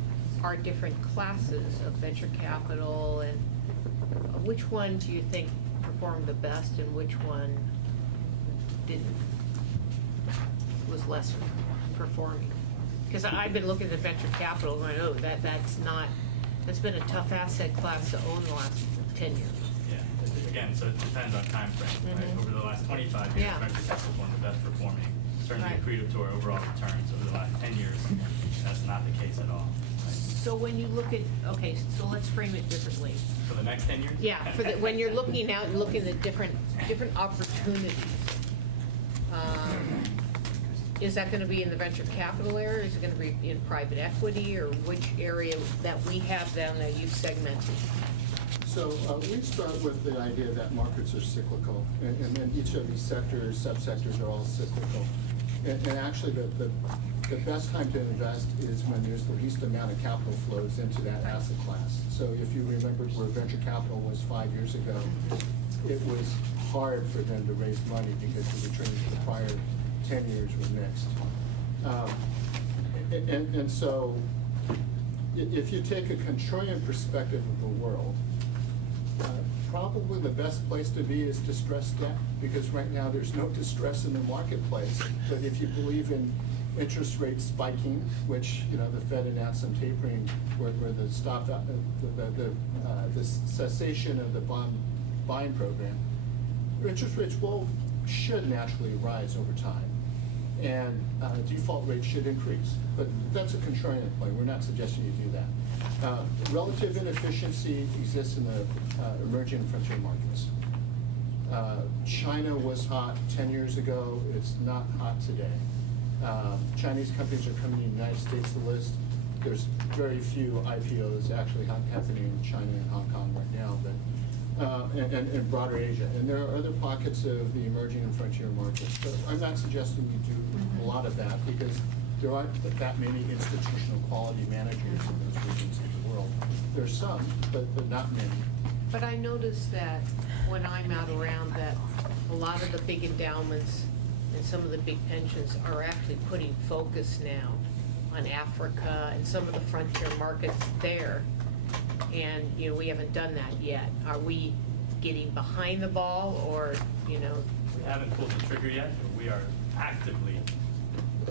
our different classes of venture capital, and which one do you think performed the best and which one didn't, was less performing? Because I've been looking at venture capital going, oh, that's been a tough asset class to own the last 10 years. Yeah, again, so it depends on time frame, right? Over the last 25 years, Yeah. venture capital is one of the best performing. certainly Right. accretive to our overall returns over the last 10 years. That's not the case at all. Right? So when you look at, okay, so let's frame it differently. For the next 10 years? Yeah, when you're looking out and looking at different opportunities, is that gonna be in the venture capital area? Is it gonna be in private equity, or which area that we have down there you've segmented? So we start with the idea that markets are cyclical, and then each of these sectors, subsectors are all cyclical. And actually, the best time to invest is when there's the least amount of capital flows into that asset class. So if you remember where venture capital was 5 years ago, it was hard for them to raise money because the returns for the prior 10 years were mixed. And so if you take a contrarian perspective of the world, probably the best place to be is distressed debt, because right now there's no distress in the marketplace. But if you believe in interest rates spiking, which, you know, the Fed announced some tapering where the stop, the cessation of the bond buying program, interest rates should naturally rise over time, and default rates should increase. But that's a contrarian play. We're not suggesting you do that. Relative inefficiency exists in the emerging and frontier markets. China was hot 10 years ago. It's not hot today. Chinese companies are coming to the United States to list. There's very few IPOs actually happening in China and Hong Kong right now, but and broader Asia. And there are other pockets of the emerging and frontier markets. So I'm not suggesting you do a lot of that, because there aren't that many institutional quality managers in those regions of the world. There's some, but not many. But I noticed that when I'm out around, that a lot of the big endowments and some of the big pensions are actually putting focus now on Africa and some of the frontier markets there. And, you know, we haven't done that yet. Are we getting behind the ball, or, you know? We haven't pulled the trigger yet, but we are actively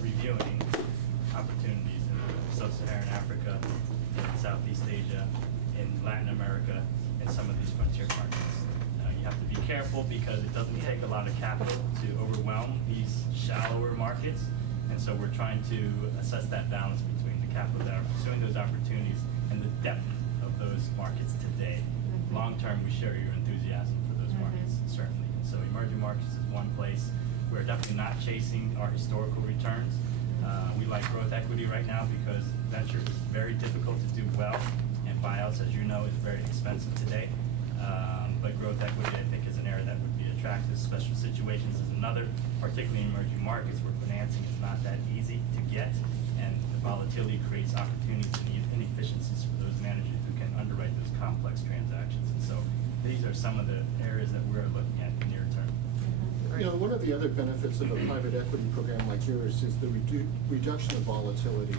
reviewing opportunities in sub-Saharan Africa, in Southeast Asia, in Latin America, and some of these frontier markets. You have to be careful, because it doesn't take a lot of capital to overwhelm these shallower markets, and so we're trying to assess that balance between the capital that are pursuing those opportunities and the depth of those markets today. Long term, we share your enthusiasm for those markets, certainly. And so emerging markets is one place. We're definitely not chasing our historical returns. We like growth equity right now because venture is very difficult to do well, and buyouts, as you know, is very expensive today. But growth equity, I think, is an area that would be attractive. Special situations is another, particularly in emerging markets where financing is not that easy to get, and the volatility creates opportunities and inefficiencies for those managers who can underwrite those complex transactions. And so these are some of the areas that we're looking at near term. You know, one of the other benefits of a private equity program like yours is the reduction of volatility.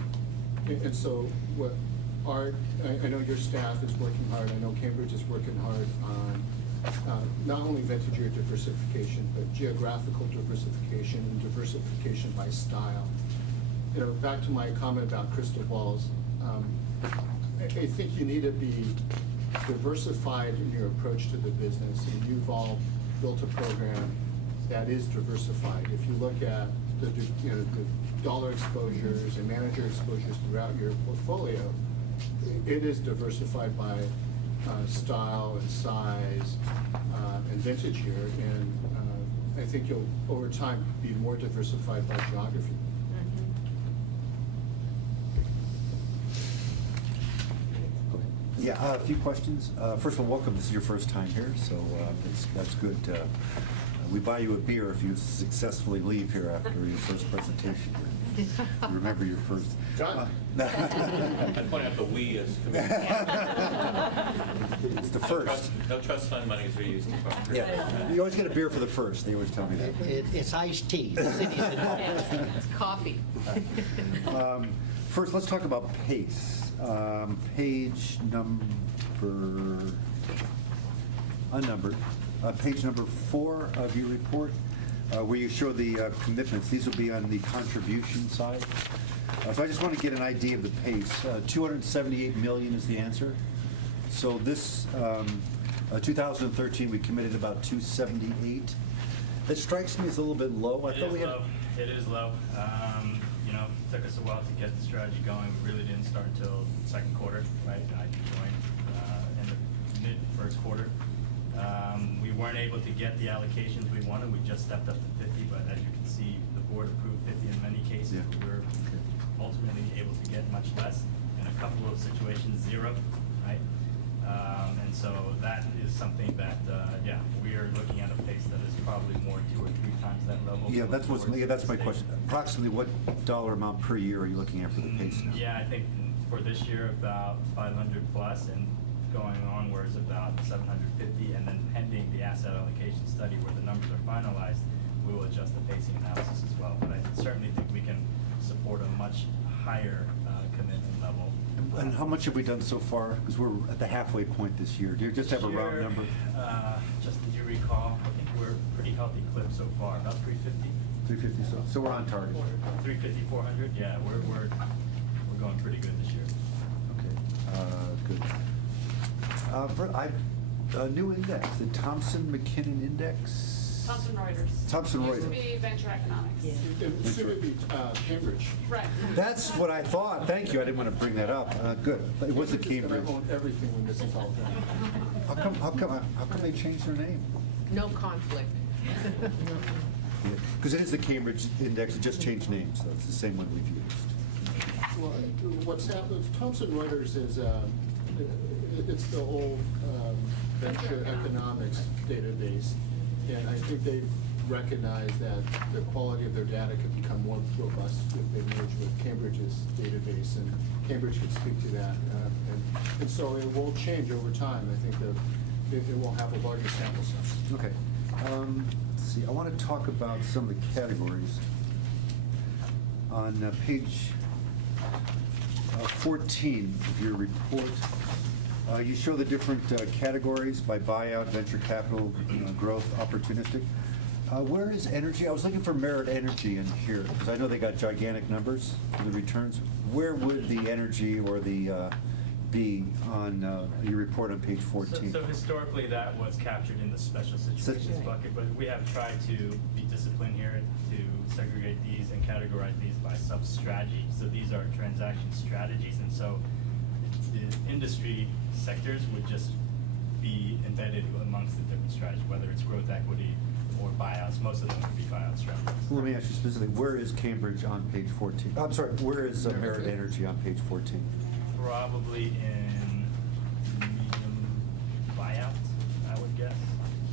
And so what I know your staff is working hard, I know Cambridge is working hard on not only vintage year diversification, but geographical diversification and diversification by style. You know, back to my comment about crystal balls, I think you need to be diversified in your approach to the business, and you've all built a program that is diversified. If you look at the dollar exposures and manager exposures throughout your portfolio, it is diversified by style and size and vintage year, and I think you'll, over time, be more diversified by geography. Yeah, a few questions. First of all, welcome. This is your first time here, so that's good. We buy you a beer if you successfully leave here after your first presentation. Remember your first. John? I'd point out the "we" as committee. It's the first. No trust fund monies are used to fund. Yeah, you always get a beer for the first. They always tell me that. It's iced tea. The city's involved. It's coffee. First, let's talk about pace. Page number, unnumbered, page number 4 of your report, where you show the commitments. These will be on the contribution side. So I just want to get an idea of the pace. 278 million is the answer. So this 2013, we committed about 278. It strikes me as a little bit low. I It thought is we had. low. It is low. You know, it took us a while to get the strategy going. We really didn't start until second quarter, right? I joined in the mid-first quarter. We weren't able to get the allocations we wanted. We just stepped up to 50, but as you can see, the board approved 50 in many cases. Yeah. We were ultimately able to get much less. In a couple of situations, 0, right? And so that is something that, yeah, we are looking at a pace that is probably more 2 or 3 times that level. Yeah, that's my Towards question. Approximately what dollar amount per year are you looking at for the pace now? Yeah, I think for this year, about 500 plus, and going onwards about 750, and then pending the asset allocation study where the numbers are finalized, we will adjust the pacing analysis as well. But I certainly think we can support a much higher commitment level. And how much have we done so far? Because we're at the halfway point this year. Do you just have a round This year, number? Just as you recall, I think we're pretty healthy clip so far, about 350. 350, so we're on target. 350, 400, yeah, we're going pretty good this year. Okay, good. A new index, the Thomson-McKinnon Index? Thomson Reuters. Thomson Used to Reuters. be venture economics. Yeah. It should be Cambridge. Right. That's what I thought. Thank you. I didn't want to bring that up. Good. It was the Cambridge. I own everything when this is all done. How come they changed their name? No conflict. Because it is the Cambridge Index. It just changed names. So it's the same one we've used. Well, what's happened, Thomson Reuters is, it's the old venture economics database. And I think they've recognized that the quality of their data could become more robust if they merge with Cambridge's database, and Cambridge could speak to that. And so it will change over time. I think that it will have a larger sample size. Okay. Let's see. I want to talk about some of the categories. On page 14 of your report, you show the different categories by buyout, venture capital, growth, opportunistic. Where is energy? I was looking for Merit Energy in here, because I know they got gigantic numbers for the returns. Where would the energy or the be on your report on page 14? So historically, that was captured in the special situations bucket, but we have tried to be disciplined here to segregate these and categorize these by sub-strategy. So these are transaction strategies, and so the industry sectors would just be embedded amongst the different strategies, whether it's growth equity or buyouts. Most of them would be buyout strategies. Let me ask you specifically, where is Cambridge on page 14? I'm sorry, where is Merit Energy on page 14? Probably in medium buyout, I would guess.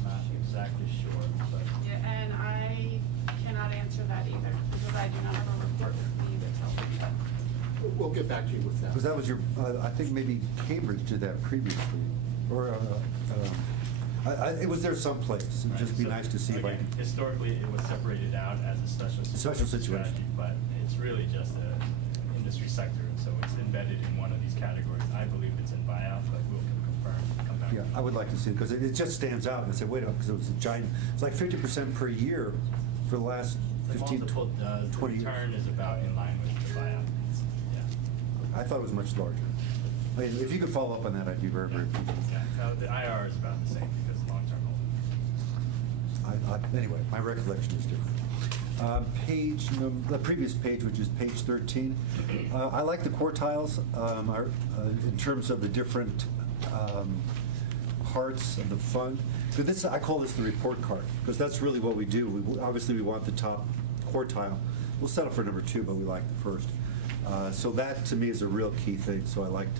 Not exactly sure, but. Yeah, and I cannot answer that either, because I do not have a report with me that tells me that. We'll get back to you with that. Because that was your, I think maybe Cambridge did that previously, or it was there someplace. It'd just be Right, so, nice to see. again, historically, it was separated out as a special situation. strategy, but it's really just an industry sector, and so it's embedded in one of these categories. I believe it's in buyout, but we'll confirm, come back. Yeah, I would like to see it, because it just stands out, and I said, wait a minute, because it was a giant, it's like 50% per year for the last The 15, multiple does, the 20 years. return is about in line with the buyout. Yeah. I thought it was much larger. I mean, if you could follow up on that, I'd be very, very pleased. Yeah, the IR is about the same because long-term holdings. Anyway, my recollection is different. The previous page, which is page 13, I like the quartiles in terms of the different parts of the fund. But this, I call this the report card, because that's really what we do. Obviously, we want the top quartile. We'll settle for number 2, but we like the first. So that, to me, is a real key thing, so I like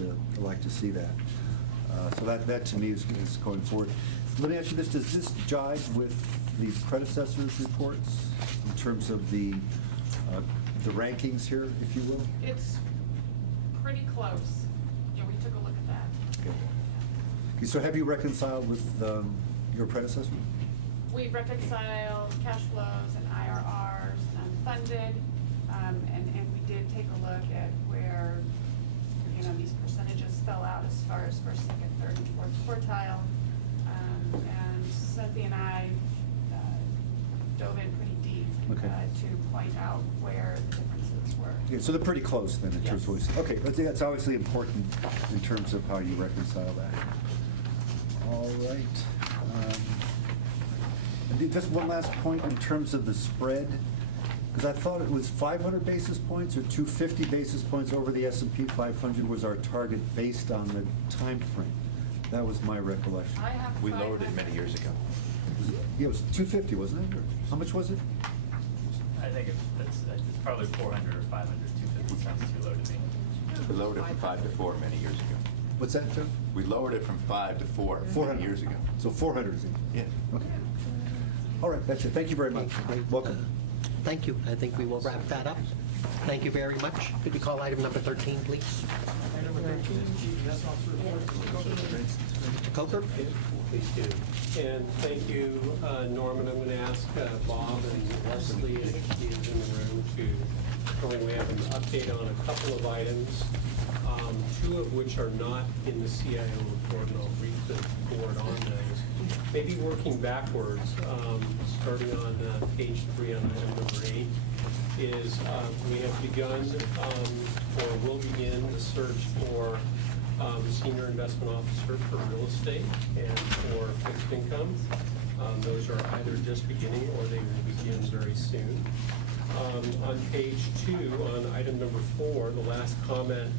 to see that. So that to me is going forward. Let me ask you this, does this jive with the predecessors' reports in terms of the rankings here, if you will? It's pretty close. Yeah, we took a look at that. Okay, so have you reconciled with your predecessor? We've reconciled cash flows and IRRs and unfunded, and we did take a look at where, these percentages fell out as far as first, second, third, and fourth quartile. And Cynthia and I dove in pretty deep Okay. to point out where the differences were. Yeah, so they're pretty close then in terms of what we see. Okay, that's obviously important in terms of how you reconcile that. All right. And just one last point in terms of the spread. Because I thought it was 500 basis points or 250 basis points over the S&P 500 was our target based on the time frame. That was my recollection. I have We lowered it 500. many years ago. Yeah, it was 250, wasn't it? Or how much was it? I think it's probably 400 or 500, 250 sounds too low to me. We lowered it from 5 to 4 many years ago. What's that, Joe? We lowered it from 5 to 4 400 many years ago. So 400 is it? Yeah. Okay. All right, that's it. Thank you very much. Great. Welcome. Thank you. I think we will wrap that up. Thank you very much. Could you call item number 13, please? Item number 13, Chief Investment Officer report. Mr. Coker? Please do. And thank you, Norman. I'm going to ask Bob and Leslie, if he is in the room, we have an update on a couple of items, two of which are not in the CIO report, and I'll brief the board on those. Maybe working backwards, starting on page 3 on item number 8, is we have begun, or will begin, the search for the senior investment officer for real estate and for fixed income. Those are either just beginning or they will begin very soon. On page 2, on item number 4, the last comment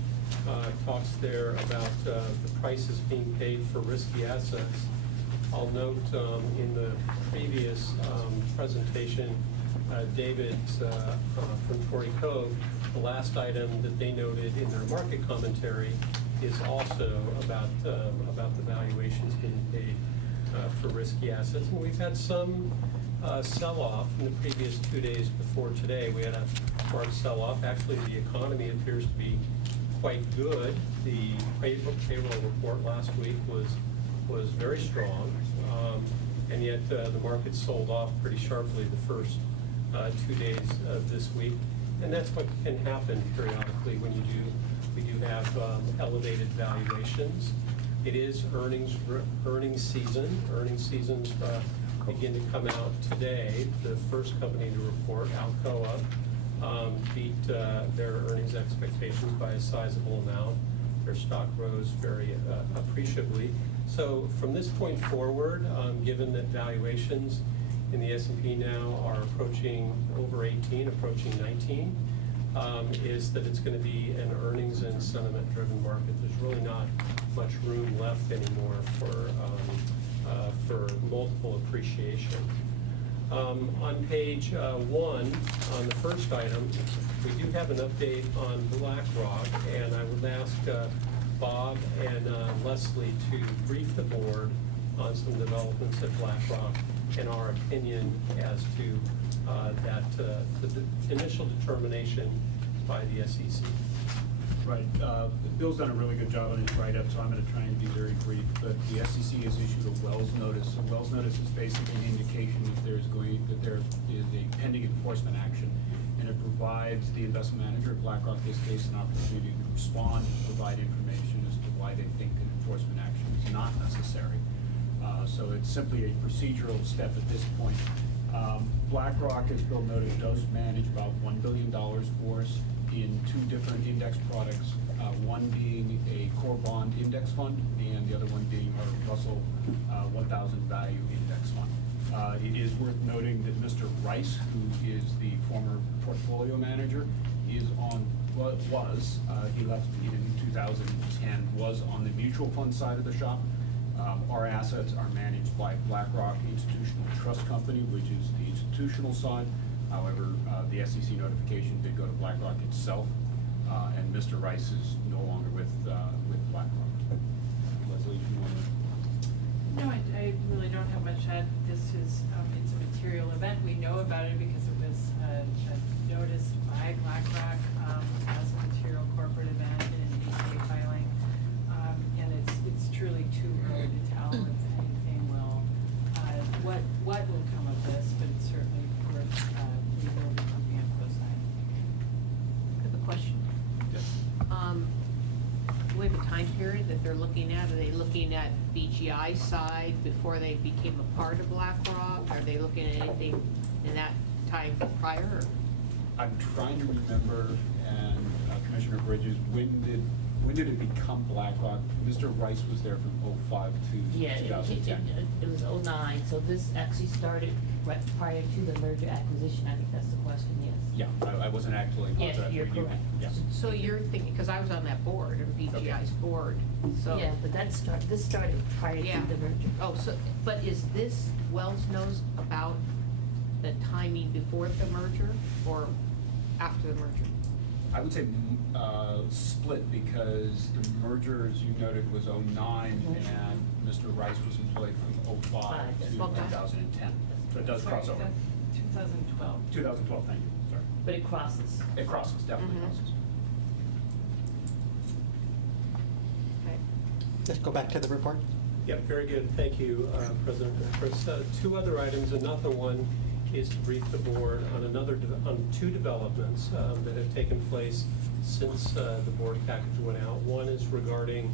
talks there about the prices being paid for risky assets. I'll note in the previous presentation, David from Torrey Cove, the last item that they noted in their market commentary is also about the valuations being paid for risky assets. And we've had some sell-off in the previous 2 days before today. We had a marked sell-off. Actually, the economy appears to be quite good. The payroll report last week was very strong, and yet the market sold off pretty sharply the first 2 days of this week. And that's what can happen periodically when we do have elevated valuations. It is earnings season. Earnings seasons begin to come out today. The first company to report, Alcoa, beat their earnings expectations by a sizable amount. Their stock rose very appreciably. So from this point forward, given that valuations in the S&P now are approaching over 18, approaching 19, is that it's going to be an earnings and sentiment-driven market. There's really not much room left anymore for multiple appreciation. On page 1, on the first item, we do have an update on BlackRock, and I would ask Bob and Leslie to brief the board on some developments at BlackRock and our opinion as to the initial determination by the SEC. Right. Bill's done a really good job on his write-up, so I'm going to try and be very brief. But the SEC has issued a Wells notice. A Wells notice is basically an indication that there is a pending enforcement action, and it provides the investment manager at BlackRock, in this case, an opportunity to respond and provide information as to why they think an enforcement action is not necessary. So it's simply a procedural step at this point. BlackRock, as Bill noted, does manage about $1 billion for us in 2 different index products, one being a core bond index fund and the other one being our Russell 1000 value index fund. It is worth noting that Mr. Rice, who is the former portfolio manager, is on, he left in 2010, was on the mutual fund side of the shop. Our assets are managed by BlackRock Institutional Trust Company, which is the institutional side. However, the SEC notification did go to BlackRock itself, and Mr. Rice is no longer with BlackRock. Leslie, if you want to. No, I really don't have much to add. This is, it's a material event. We know about it because it was noticed by BlackRock as a material corporate event in an 8-K filing. And it's truly too early to tell if anything will, what will come of this, but it's certainly worth, we will be keeping a close eye. I have a question. Yes. Do we have a time period that they're looking at? Are they looking at BGI side before they became a part of BlackRock? Are they looking at anything in that time prior? I'm trying to remember, and Commissioner Bridges, when did when did it become BlackRock? Mr. Rice was there from '05 to Yeah, 2010. it was '09, so this actually started right prior to the merger acquisition. I think that's the question, yes. Yeah, I wasn't actually. Yes, you're correct. Yeah. So you're thinking, because I was on that board, or BGI's board, so. Yeah, but this started prior to Yeah. the merger. Oh, so, but is this, Wells knows about the timing before the merger or after the merger? I would say split, because the merger, as you noted, was '09, and Mr. Rice was employed from '05 to Okay. 2010. So it does Sorry, cross over. 2012. 2012, thank you, sorry. But it crosses. It crosses, definitely Mhm. crosses. Okay. Let's go back to the report. Yep, very good. Thank you, President Chris. Two other items. Another one is to brief the board on on two developments that have taken place since the board package went out. One is regarding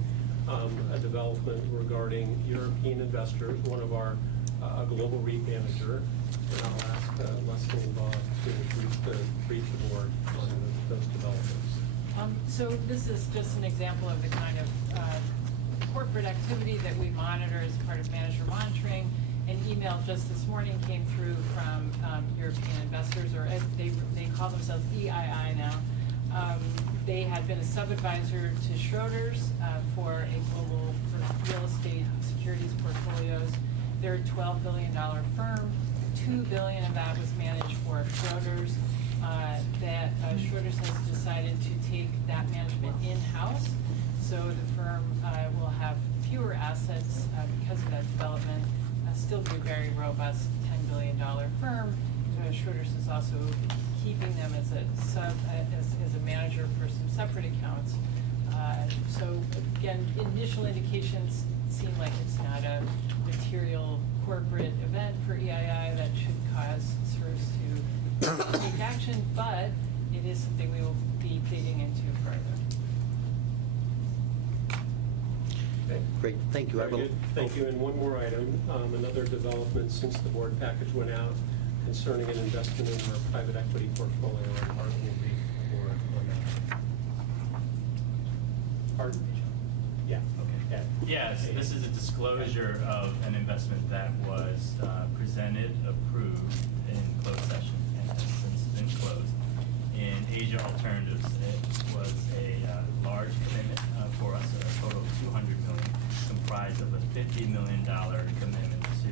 a development regarding European investors, one of our a global REIT manager. And I'll ask Leslie and Bob to brief the board on those developments. So this is just an example of the kind of corporate activity that we monitor as part of manager monitoring. An email just this morning came through from European investors, or as they call themselves EII now. They had been a sub-advisor to Schroders for a global real estate securities portfolios. They're a $12 billion firm. $2 billion of that was managed for Schroders. Schroders has decided to take that management in-house. So the firm will have fewer assets because of that development. Still be a very robust $10 billion firm. Schroders is also keeping them as a manager for some separate accounts. So again, initial indications seem like it's not a material corporate event for EII that should cause SFERS to take action, but it is something we will be digging into further. Okay. Great, thank you. I Very will- good. Thank you. And one more item, another development since the board package went out concerning an investment in our private equity portfolio, and Art will brief the board on that. Pardon? Yeah, okay. Ed. Yes, this is a disclosure of an investment that was presented, approved in closed session, and has since been closed. In Asia Alternatives, it was a large commitment for us, a total of $200 million, comprised of a $50 million commitment to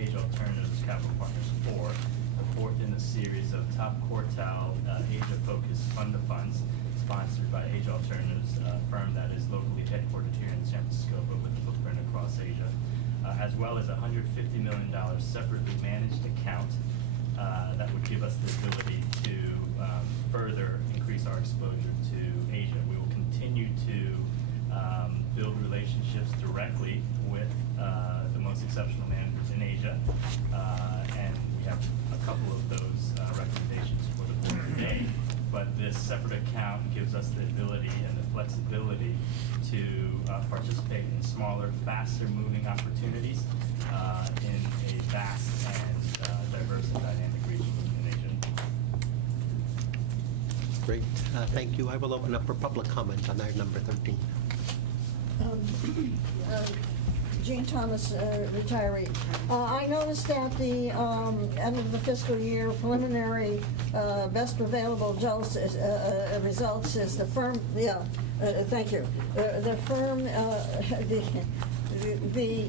Asia Alternatives Capital Partners 4, the fourth in a series of top quartile Asia-focused fund of funds, sponsored by Asia Alternatives, a firm that is locally headquartered here in San Francisco, but with a footprint across Asia, as well as a $150 million separately managed account that would give us the ability to further increase our exposure to Asia. We will continue to build relationships directly with the most exceptional managers in Asia, and we have a couple of those recommendations for the board today. But this separate account gives us the ability and the flexibility to participate in smaller, faster-moving opportunities in a vast and diverse and dynamic region in Asia. Great, thank you. I will open up for public comment on item number 13. Jean Thomas, retiree. I noticed that the end of the fiscal year preliminary best available results is the firm, thank you. The firm, the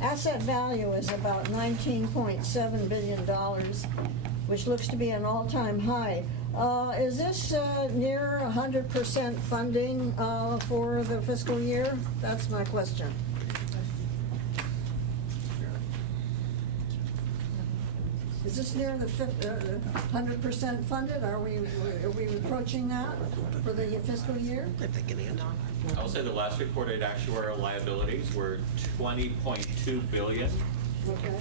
asset value is about $19.7 billion, which looks to be an all-time high. Is this near 100% funding for the fiscal year? That's my question. Is this near the 100% funded? Are we approaching that for the fiscal year? If they can answer. I will say the last reported actuarial liabilities were $20.2 billion. Okay.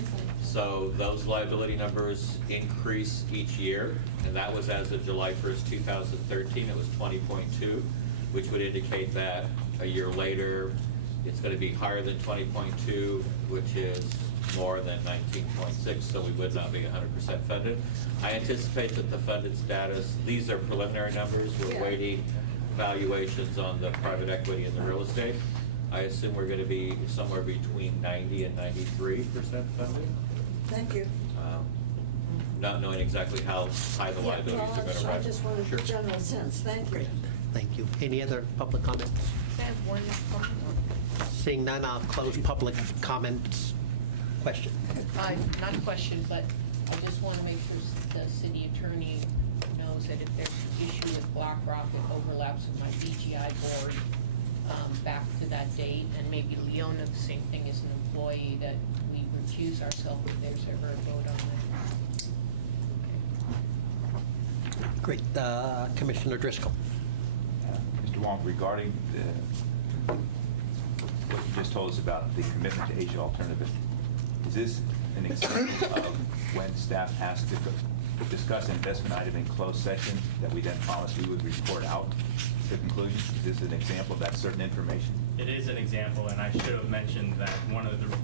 So those liability numbers increase each year, and that was as of July 1st, 2013. It was 20.2, which would indicate that a year later, it's going to be higher than 20.2, which is more than 19.6, so we would not be 100% funded. I anticipate that the funded status, these are preliminary numbers. We're Yeah. waiting valuations on the private equity and the real estate. I assume we're going to be somewhere between 90 and 93% funded. Thank you. Not knowing exactly how high the Yeah, liabilities well, are going to I rise. just wanted Sure. a general sense. Thank you. Great, thank you. Any other public comments? I have one comment. Seeing none, I'll close public comments. Question? Not a question, but I just want to make sure the city attorney knows that if there's an issue with BlackRock, it overlaps with my BGI board back to that date, and maybe Leona, the same thing as an employee, that we recuse ourselves if there's ever a vote on that. Great. Commissioner Driscoll. Mr. Wong, regarding what you just told us about the commitment to Asia Alternative, is this an example of when staff has to discuss an investment item in closed session that we then promised we would report out to conclusion? Is this an example of that certain information? It is an example, and I should have mentioned that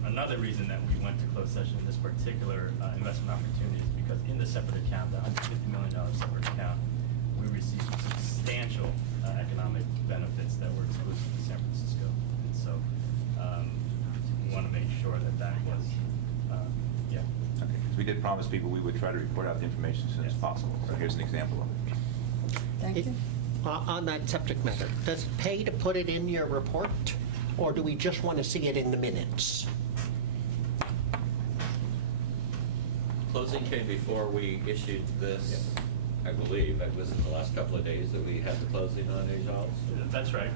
another reason that we went to closed session in this particular investment opportunity is because in the separate account, the $150 million separate account, we received substantial economic benefits that were exclusive to San Francisco. And so we want to make sure that that was, yeah. Okay, because we did promise people we would try to report out the information as soon as Yes. possible. So here's an example of it. Thank you. On that subject matter, does it pay to put it in your report, or do we just want to see it in the minutes? Closing came before we issued this, I believe. It was in the last couple of days that we had the closing on Asia. That's right.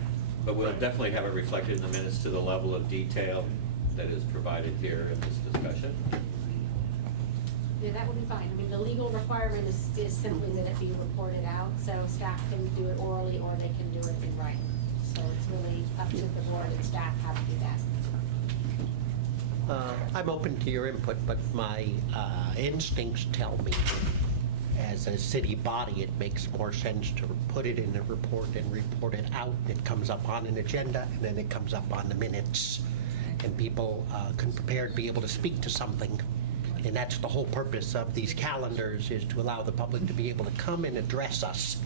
But we'll definitely have it reflected in the minutes to the level of detail that is provided here in this discussion. Yeah, that would be fine. I mean, the legal requirement is simply that it be reported out, so staff can do it orally or they can do it in writing. So it's really up to the board and staff how to do that. I'm open to your input, but my instincts tell me, as a city body, it makes more sense to put it in a report and report it out. It comes up on an agenda, and then it comes up on the minutes, and people can prepare to be able to speak to something. And that's the whole purpose of these calendars, is to allow the public to be able to come and address us.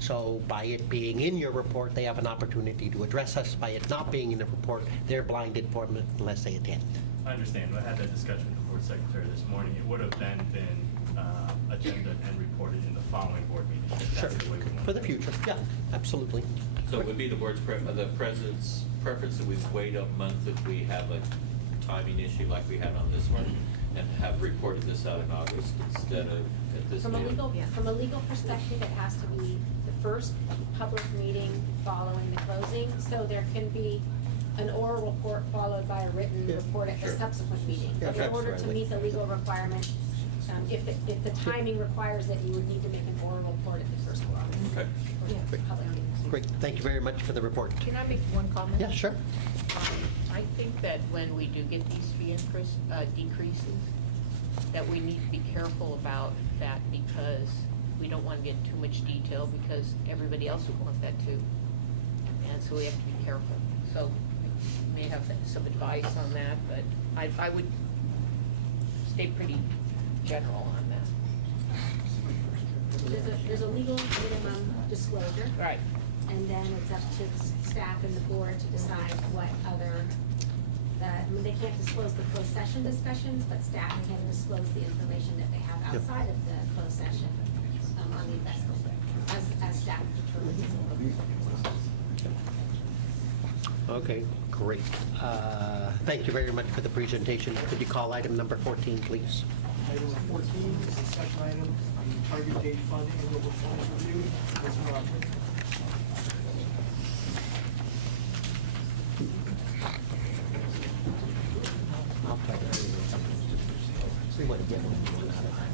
So by it being in your report, they have an opportunity to address us. By it not being in the report, they're blinded for it unless they attend. I understand. I had that discussion with the board secretary this morning. It would have then been agenda and reported in the following board meeting. if Sure. that's the way we want For the to do it. future, yeah, absolutely. So it would be the board's, the president's preference that we wait a month if we have a timing issue like we had on this one, and have reported this out in August instead of at this From a meeting? legal perspective, it has to be the first public meeting following the closing, so there can be an oral report followed by a written report at the Sure. subsequent meeting. Yeah, But in order to absolutely. meet the legal requirement, if the timing requires it, you would need to make an oral report at the first one. Okay. First public meeting. Great, thank you very much for the report. Can I make one comment? Yeah, sure. I think that when we do get these fee decreases, that we need to be careful about that, because we don't want to get in too much detail, because everybody else would want that too. And so we have to be careful. So I may have some advice on that, but I would stay pretty general on that. There's a legal minimum disclosure. Right. And then it's up to the staff and the board to decide what other, I mean, they can't disclose the closed session discussions, but staff can disclose the information that they have Yep. outside of the closed session on the investment, as staff determines. Okay, great. Thank you very much for the presentation. Could you call item number 14, please? Item 14 is a discussion item on the target date fund annual performance review. Mr. Rockford. I'll try to. We want to get one out of that.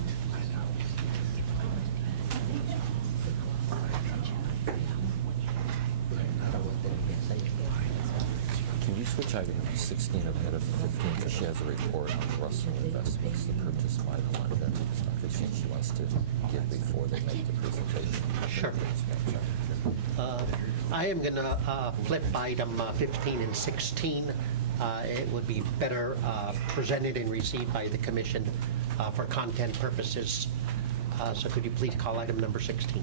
Can you switch item 16 ahead of 15, because she has a report on Russell Investments, the purchase by London. I think she wants to give before they make the presentation. Sure. I am going to flip item 15 and 16. It would be better presented and received by the commission for content purposes. So could you please call item number 16?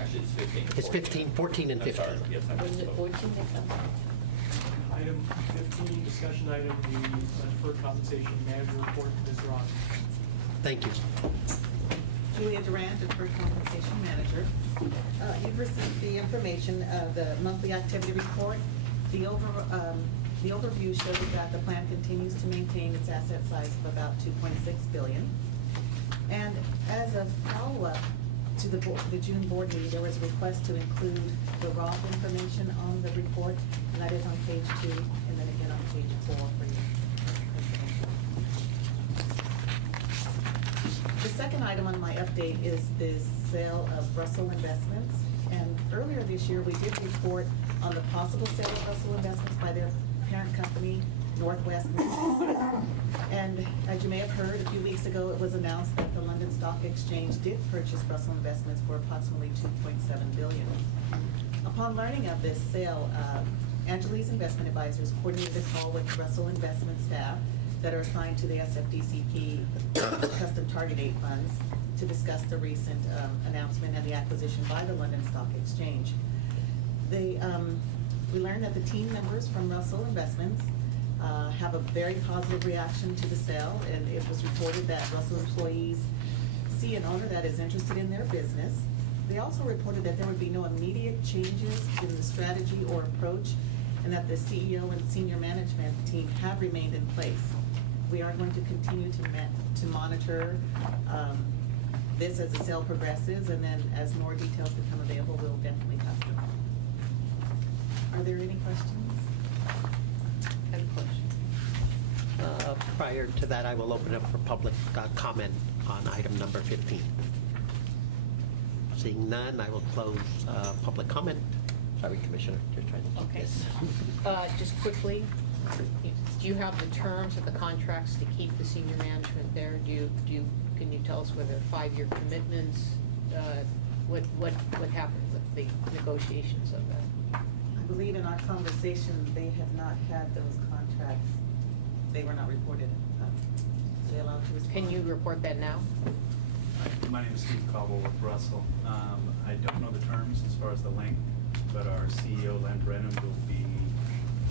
Actually, it's 15. It's 15, 14, and I'm 15. sorry, yes, I Was it misspoke. 14 that comes? Item 15, discussion item, the deferred compensation manager report, Ms. Ross. Thank you. Julia Durant, deferred compensation manager. You've received the information, the monthly activity report. The overview shows that the plan continues to maintain its asset size of about $2.6 billion. And as a follow-up to the June board meeting, there was a request to include the Roth information on the report, and that is on page 2, and then again on page 4 for you. The second item on my update is the sale of Russell Investments. And earlier this year, we did report on the possible sale of Russell Investments by their parent company, Northwest Mutual. And as you may have heard, a few weeks ago, it was announced that the London Stock Exchange did purchase Russell Investments for approximately $2.7 billion. Upon learning of this sale, Angeles Investment Advisors coordinated a call with Russell Investment staff that are assigned to the SFDCP custom target date funds to discuss the recent announcement and the acquisition by the London Stock Exchange. We learned that the team members from Russell Investments have a very positive reaction to the sale, and it was reported that Russell employees see an owner that is interested in their business. They also reported that there would be no immediate changes in the strategy or approach, and that the CEO and senior management team have remained in place. We are going to continue to monitor this as the sale progresses, and then as more details become available, we'll definitely have them. Are there any questions? I have a question. Prior to that, I will open up for public comment on item number 15. Seeing none, I will close public comment. Sorry, Commissioner, you're trying to. Okay. Yes. Just quickly, do you have the terms of the contracts to keep the senior management there? Can you tell us whether 5-year commitments? What happened with the negotiations of that? I believe in our conversation, they have not had those contracts. They were not reported. Are they allowed to respond? Can you report that now? My name is Steve Cobble with Russell. I don't know the terms as far as the length, but our CEO, Len Brennan, will be,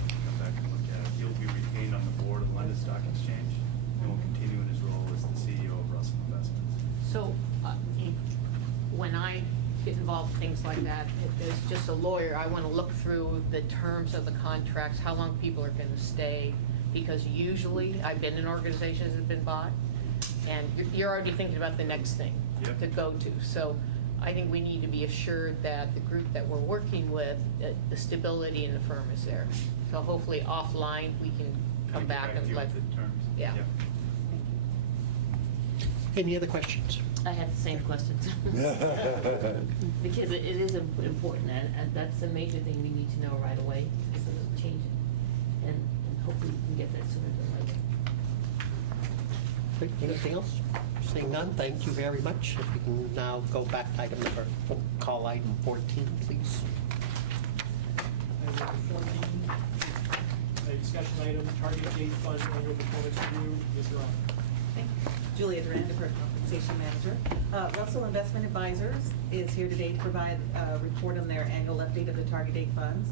come back and look at it. He'll be retained on the board of the London Stock Exchange and will continue in his role as the CEO of Russell Investments. So, when I get involved in things like that, as just a lawyer, I want to look through the terms of the contracts, how long people are going to stay, because usually, I've been in organizations that have been bought, and you're already thinking about the next thing Yep. to go to. So I think we need to be assured that the group that we're working with, the stability in the firm is there. So hopefully offline, we can come back to and you let. with the terms. Yeah. Yep. Any other questions? I have the same questions. Because it is important, and that's a major thing we need to know right away, is the change. And hopefully we can get that sooner than later. Great. Anything else? Seeing none, thank you very much. If we can now go back to item number, call item 14, please. Item number 14, a discussion item, target date fund annual performance review, Ms. Ross. Julia Durand, deferred compensation manager. Russell Investment Advisors is here today to provide a report on their annual update of the target date funds.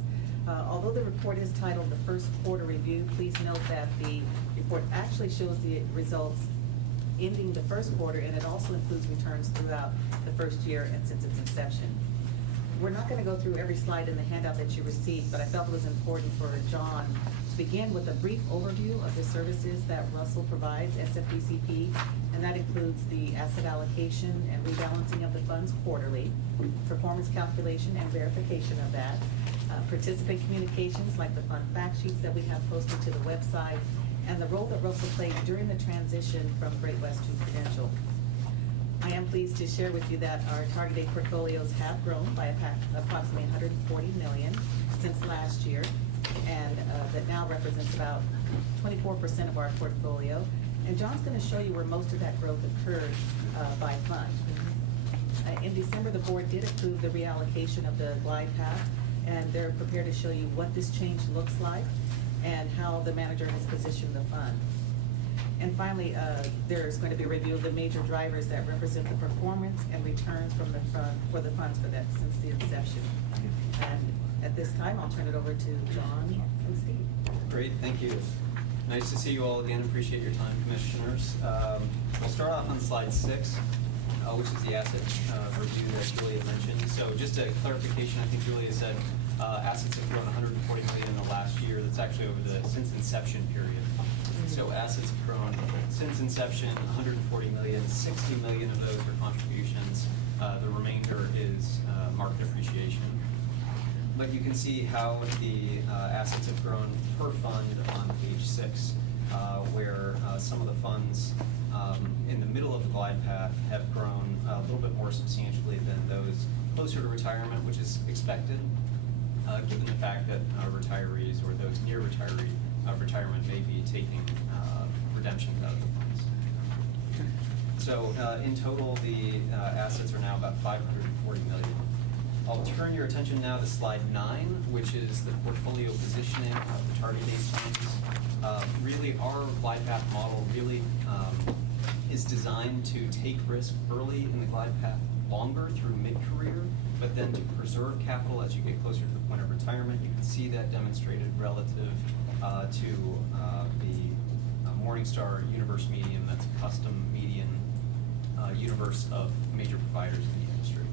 Although the report is titled the first quarter review, please note that the report actually shows the results ending the first quarter, and it also includes returns throughout the first year and since its inception. We're not going to go through every slide in the handout that you received, but I felt it was important for John to begin with a brief overview of the services that Russell provides, SFDCP, and that includes the asset allocation and rebalancing of the funds quarterly, performance calculation and verification of that, participant communications like the fund fact sheets that we have posted to the website, and the role that Russell played during the transition from Great West to Prudential. I am pleased to share with you that our target date portfolios have grown by approximately $140 million since last year, and that now represents about 24% of our portfolio. And John's going to show you where most of that growth occurred by fund. In December, the board did approve the reallocation of the glide path, and they're prepared to show you what this change looks like and how the manager has positioned the fund. And finally, there's going to be a review of the major drivers that represent the performance and returns from the fund, for the funds for that since the inception. And at this time, I'll turn it over to John and Steve. Great, thank you. Nice to see you all again. Appreciate your time, commissioners. We'll start off on slide 6, which is the asset review that Julia mentioned. So just a clarification, I think Julia said assets have grown 140 million in the last year. That's actually over the since inception period. So assets have grown since inception 140 million. 60 million of those are contributions. The remainder is market appreciation. But you can see how the assets have grown per fund on page 6, where some of the funds in the middle of the glide path have grown a little bit more substantially than those closer to retirement, which is expected, given the fact that retirees or those near retirement may be taking redemption out of the funds. So in total, the assets are now about 540 million. I'll turn your attention now to slide 9, which is the portfolio positioning of the target date funds. Really, our glide path model really is designed to take risk early in the glide path, longer through mid-career, but then to preserve capital as you get closer to the point of retirement. You can see that demonstrated relative to the Morningstar universe median. That's a custom median universe of major providers in the industry.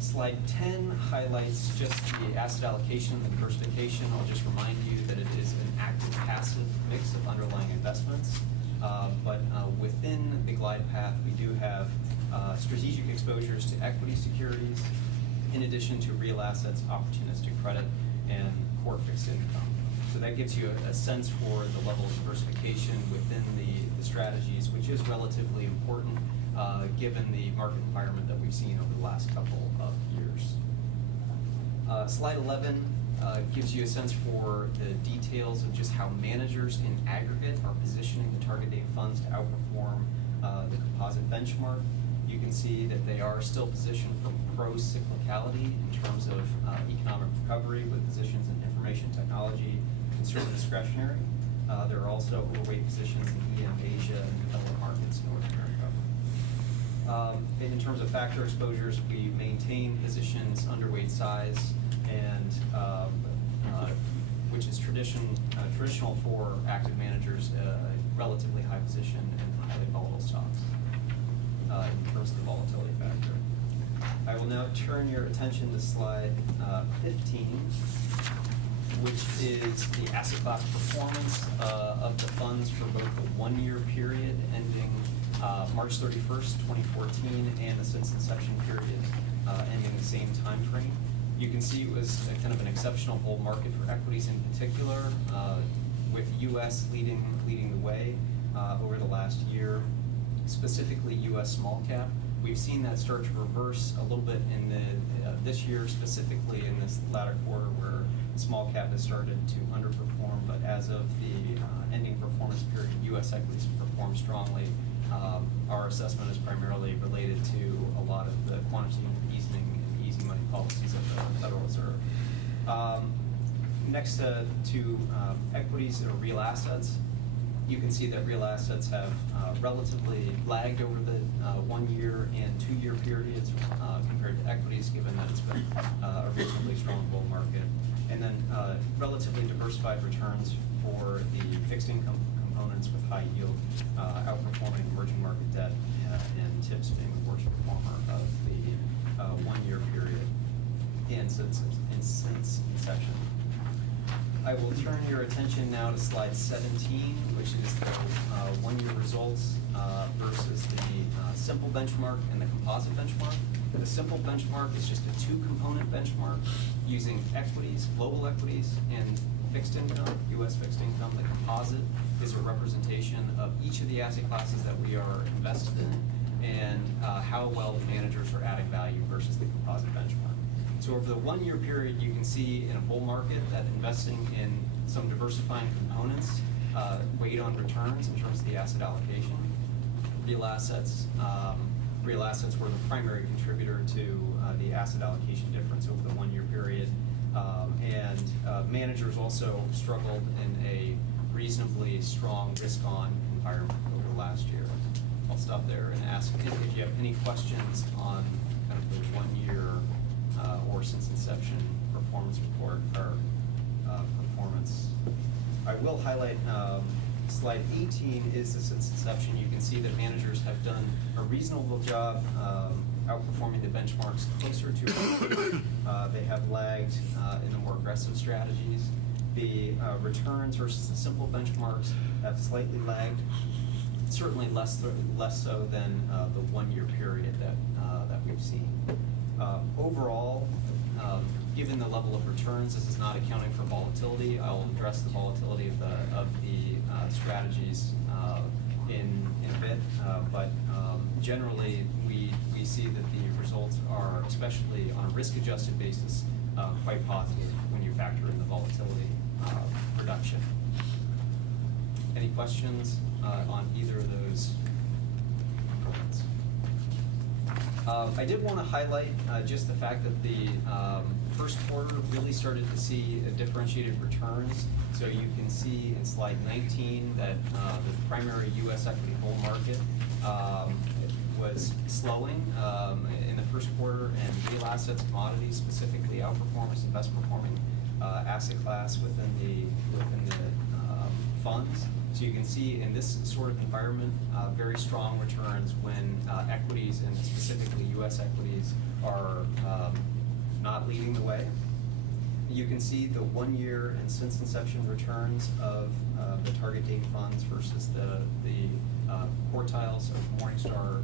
Slide 10 highlights just the asset allocation and the diversification. I'll just remind you that it is an active passive mix of underlying investments. But within the glide path, we do have strategic exposures to equity securities, in addition to real assets, opportunistic credit, and core fixed income. So that gives you a sense for the level of diversification within the strategies, which is relatively important given the market environment that we've seen over the last couple of years. Slide 11 gives you a sense for the details of just how managers in aggregate are positioning the target date funds to outperform the composite benchmark. You can see that they are still positioned for pro-cyclicality in terms of economic recovery with positions in information technology, consumer discretionary. There are also overweight positions in EM Asia and developed markets in North America. In terms of factor exposures, we maintain positions underweight size and which is traditional for active managers, a relatively high position in highly volatile stocks in terms of the volatility factor. I will now turn your attention to slide 15, which is the asset class performance of the funds for both the one-year period ending March 31st, 2014, and the since inception period ending the same time frame. You can see it was kind of an exceptional bull market for equities in particular, with U.S. leading the way over the last year, specifically U.S. small cap. We've seen that start to reverse a little bit in this year, specifically in this latter quarter where small cap has started to underperform, but as of the ending performance period, U.S. equities performed strongly. Our assessment is primarily related to a lot of the quantitative easing and easy money policies of the Federal Reserve. Next to equities or real assets, you can see that real assets have relatively lagged over the 1-year and 2-year periods compared to equities, given that it's been a reasonably strong bull market. And then relatively diversified returns for the fixed income components with high yield outperforming emerging market debt and TIPS being the worst performer of the 1-year period and since inception. I will turn your attention now to slide 17, which is the 1-year results versus the simple benchmark and the composite benchmark. The simple benchmark is just a 2-component benchmark using equities, global equities, and fixed income, U.S. fixed income. The composite is a representation of each of the asset classes that we are invested in and how well the managers are adding value versus the composite benchmark. So over the 1-year period, you can see in a bull market that investing in some diversifying components weighed on returns in terms of the asset allocation. Real assets were the primary contributor to the asset allocation difference over the 1-year period. And managers also struggled in a reasonably strong risk-on environment over the last year. I'll stop there and ask if you have any questions on kind of the 1 year or since inception performance report or performance. I will highlight slide 18 is the since inception. You can see that managers have done a reasonable job outperforming the benchmarks closer to they have lagged in the more aggressive strategies. The returns versus the simple benchmarks have slightly lagged, certainly less so than the 1 year period that we've seen. Overall, given the level of returns, this is not accounting for volatility. I'll address the volatility of the strategies in a bit, but generally we see that the results are, especially on a risk-adjusted basis, quite positive when you factor in the volatility reduction. Any questions on either of those components? I did want to highlight just the fact that the first quarter really started to see differentiated returns. So you can see in slide 19 that the primary U.S. equity bull market was slowing in the first quarter, and real assets, commodities specifically outperformed as the best performing asset class within the funds. So you can see in this sort of environment, very strong returns when equities, and specifically U.S. equities, are not leading the way. You can see the 1 year and since inception returns of the target date funds versus the quartiles of Morningstar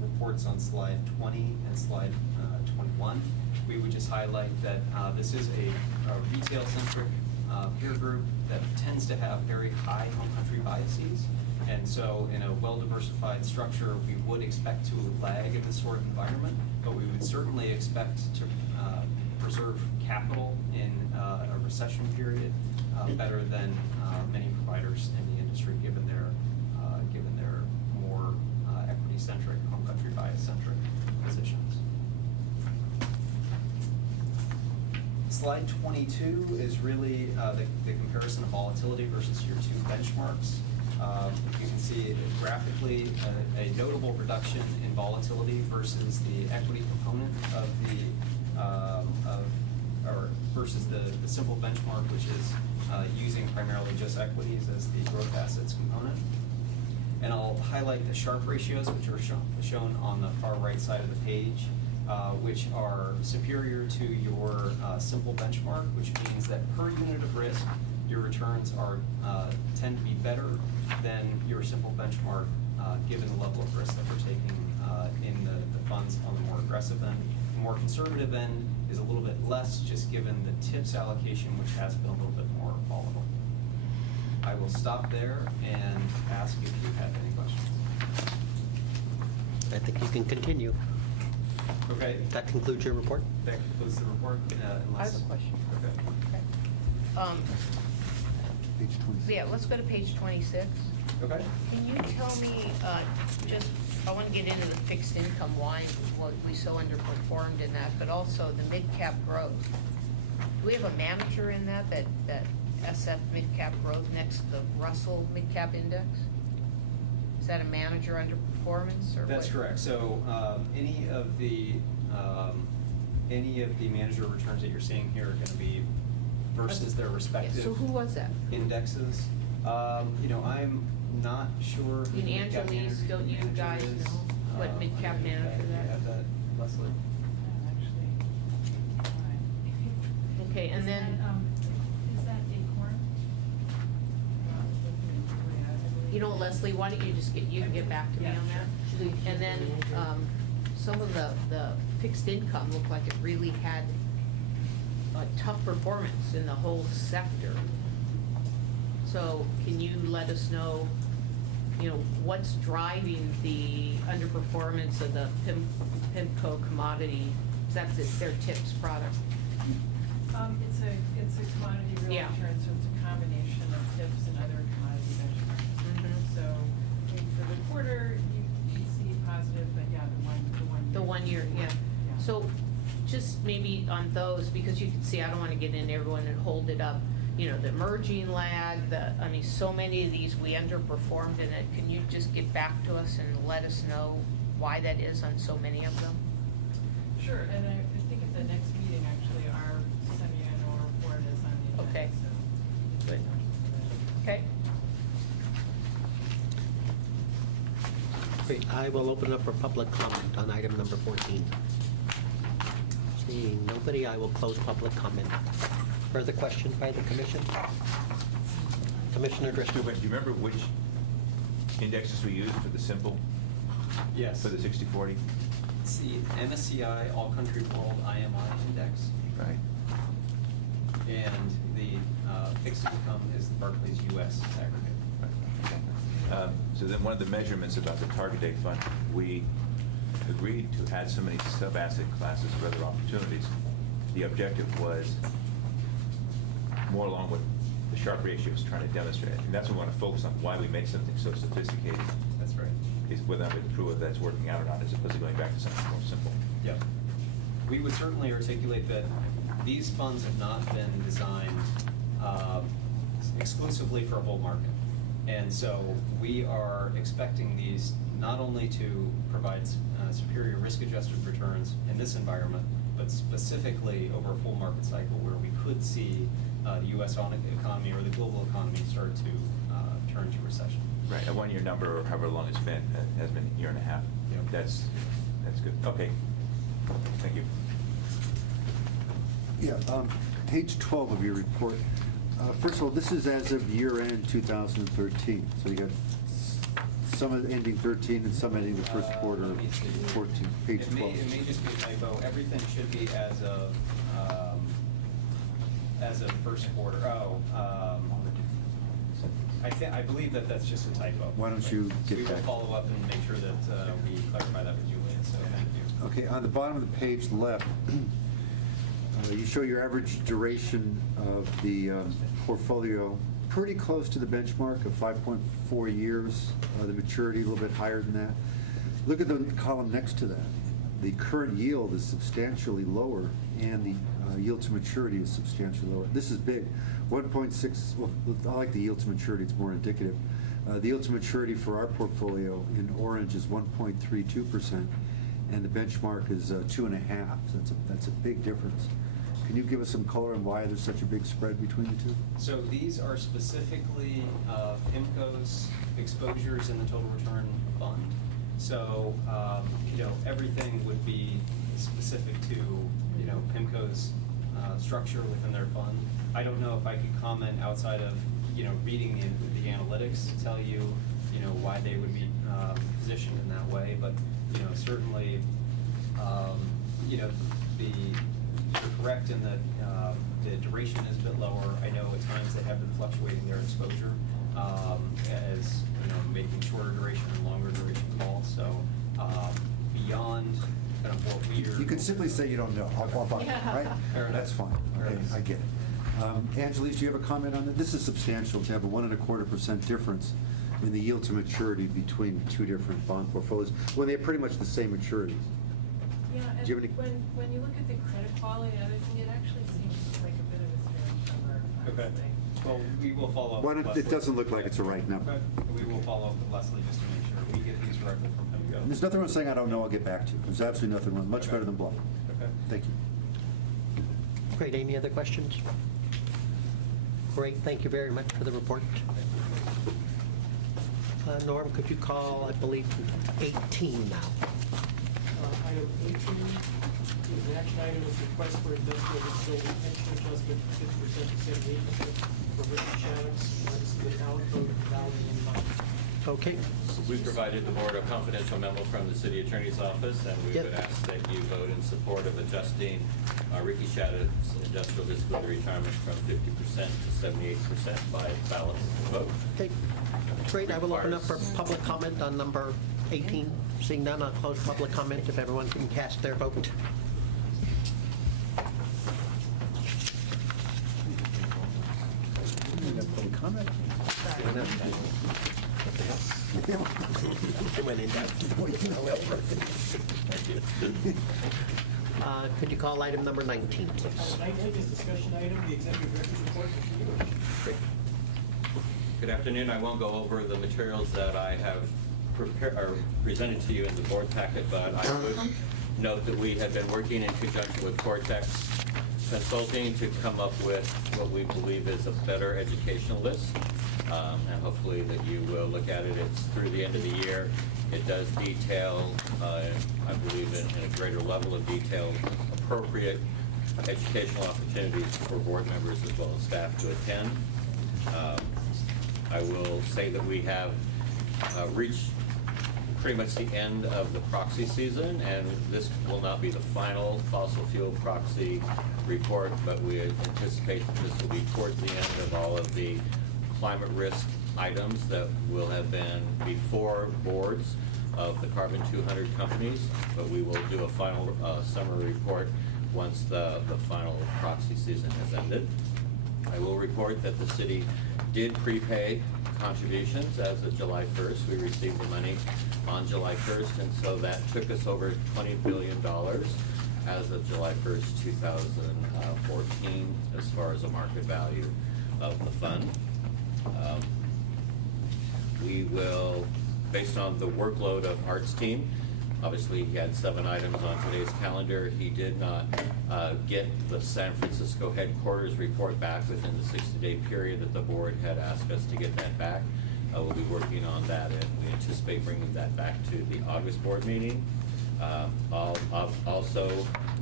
reports on slide 20 and slide 21. We would just highlight that this is a retail-centric peer group that tends to have very high home country biases. And so in a well-diversified structure, we would expect to lag in this sort of environment, but we would certainly expect to preserve capital in a recession period better than many providers in the industry, given their more equity-centric, home country bias-centric positions. Slide 22 is really the comparison of volatility versus your two benchmarks. You can see graphically a notable reduction in volatility versus the equity component of versus the simple benchmark, which is using primarily just equities as the growth assets component. And I'll highlight the Sharpe ratios, which are shown on the far right side of the page, which are superior to your simple benchmark, which means that per unit of risk, your returns tend to be better than your simple benchmark, given the level of risk that we're taking in the funds on the more aggressive end. The more conservative end is a little bit less, just given the TIPS allocation, which has been a little bit more volatile. I will stop there and ask if you have any questions. I think you can continue. Okay. That concludes your report? That concludes the report. I have a question. Okay. Page 26. Yeah, let's go to page 26. Okay. Can you tell me, I want to get into the fixed income, why we so underperformed in that, but also the mid-cap growth. Do we have a manager in that SF mid-cap growth next to the Russell mid-cap index? Is that a manager underperformance, or what? That's correct. So any of the manager returns that you're seeing here are going to be versus their respective. Yeah, so who was that? Indexes. I'm not sure who In the mid-cap Angeles, manager don't you guys is. know what mid-cap manager Do you that have is? that, Leslie? Okay, and then, Is that Acorn? you know, Leslie, why don't you just get back to me on that? And then, some of the fixed income looked like it really had a tough performance in the whole sector. So can you let us know, what's driving the underperformance of the PIMCO commodity? That's their TIPS product. It's a commodity real Yeah. return, so it's a combination of tips and other commodity benchmarks. So, I mean, for the quarter, you see positive, but yeah, The 1 year, yeah. So just maybe on those, because you can see, I don't want to get into everyone and hold it up. the emerging lag, I mean, so many of these, we underperformed in it. Can you just get back to us and let us know why that is on so many of them? Sure, and I think at the next meeting, actually, our semi-annual report is on the agenda. Okay. So Good. Okay. Great, I will open up for public comment on item number 14. Seeing nobody, I will close public comment. Further questions by the commission? Commissioner Driscoll. Do you remember which indexes we used for the simple, Yes. for the 60/40? It's the MSCI All Country World IMI Index. Right. And the fixed income is the Barclays US aggregate. So then one of the measurements about the target date fund, we agreed to add so many sub-asset classes for other opportunities. The objective was more along what the Sharpe ratio is trying to demonstrate. And that's what we want to focus on, why we make something so sophisticated. That's right. Is whether I'm prove whether that's working out or not, as opposed to going back to something more simple. Yep. We would certainly articulate that these funds have not been designed exclusively for a bull market. And so we are expecting these not only to provide superior risk-adjusted returns in this environment, but specifically over a full market cycle where we could see the U.S. economy or the global economy start to turn to recession. Right, a one-year number, or however long it's been, has been a year and a half. Yep. That's good. Okay. Thank you. Yeah, page 12 of your report. First of all, this is as of year-end 2013. So you got some ending 13 and some ending the first quarter of 14, page 12. It may just be a typo. Everything should be as of first quarter. I believe that's just a typo. Why don't you get We will back? follow up and make sure that we clarify that with Julian, so thank you. Okay, on the bottom of the page left, you show your average duration of the portfolio pretty close to the benchmark of 5.4 years. The maturity a little bit higher than that. Look at the column next to that. The current yield is substantially lower, and the yield to maturity is substantially lower. This is big. 1.6, well, I like the yield to maturity, it's more indicative. The yield to maturity for our portfolio in orange is 1.32%, and the benchmark is 2.5. That's a big difference. Can you give us some color on why there's such a big spread between the two? So these are specifically PIMCO's exposures in the total return fund. So, everything would be specific to, PIMCO's structure within their fund. I don't know if I could comment outside of, reading the analytics to tell you, why they would be positioned in that way. But, certainly, you're correct in that the duration is a bit lower. I know at times they have been fluctuating their exposure as making shorter duration and longer duration calls. So beyond kind of what we're You can simply say you don't know. I'll buy it, right? Fair enough. That's fine. Okay, I get it. Angeles, do you have a comment on that? This is substantial to have a 1.25% difference in the yield to maturity between two different bond portfolios when they have pretty much the same maturities. Yeah, and Do you have any- when you look at the credit quality and everything, it actually seems like a bit of a strange number, Okay. honestly. Well, we will follow up. Why with don't- Leslie. it doesn't look like it's the right number. Okay. We will follow up with Leslie just to make sure we get these directly from PIMCO. There's nothing wrong saying I don't know, I'll get back to you. There's absolutely nothing wrong. Much better than bluff. Okay. Thank you. Great, any other questions? Great, thank you very much for the report. Norm, could you call, I believe, 18 now? Item 18, the action item is request for industrial facility pension adjustment from 50% to 78% for Ricky Shaddix, the Allen Code of Valley and Mike. Okay. We provided the board a confidential memo from the city attorney's office, and we Yep. would ask that you vote in support of adjusting Ricky Shaddix's industrial disability retirement from 50% to 78% by ballot vote. Okay, great, I will open up for public comment on number 18. Seeing none, I'll close public comment if everyone can cast their vote. Public comment? It went in doubt. Could you call item number 19, please? 19 is discussion item, the executive director's report. Mr. English. Good afternoon. I won't go over the materials that I have presented to you in the board packet, but I would note that we have been working in conjunction with Cortex Consulting to come up with what we believe is a better educational list, and hopefully that you will look at it. It's through the end of the year. It does detail, I believe, in a greater level of detail, appropriate educational opportunities for board members as well as staff to attend. I will say that we have reached pretty much the end of the proxy season, and this will not be the final fossil fuel proxy report, but we anticipate that this will be towards the end of all of the climate risk items that will have been before boards of the Carbon 200 companies, but we will do a final summary report once the final proxy season has ended. I will report that the city did prepay contributions as of July 1st. We received the money on July 1st, and so that took us over $20 billion as of July 1st, 2014, as far as the market value of the fund. We will, based on the workload of Art's team, obviously he had 7 items on today's calendar. He did not get the San Francisco headquarters report back within the 60-day period that the board had asked us to get that back. We'll be working on that, and we anticipate bringing that back to the August board meeting. Also,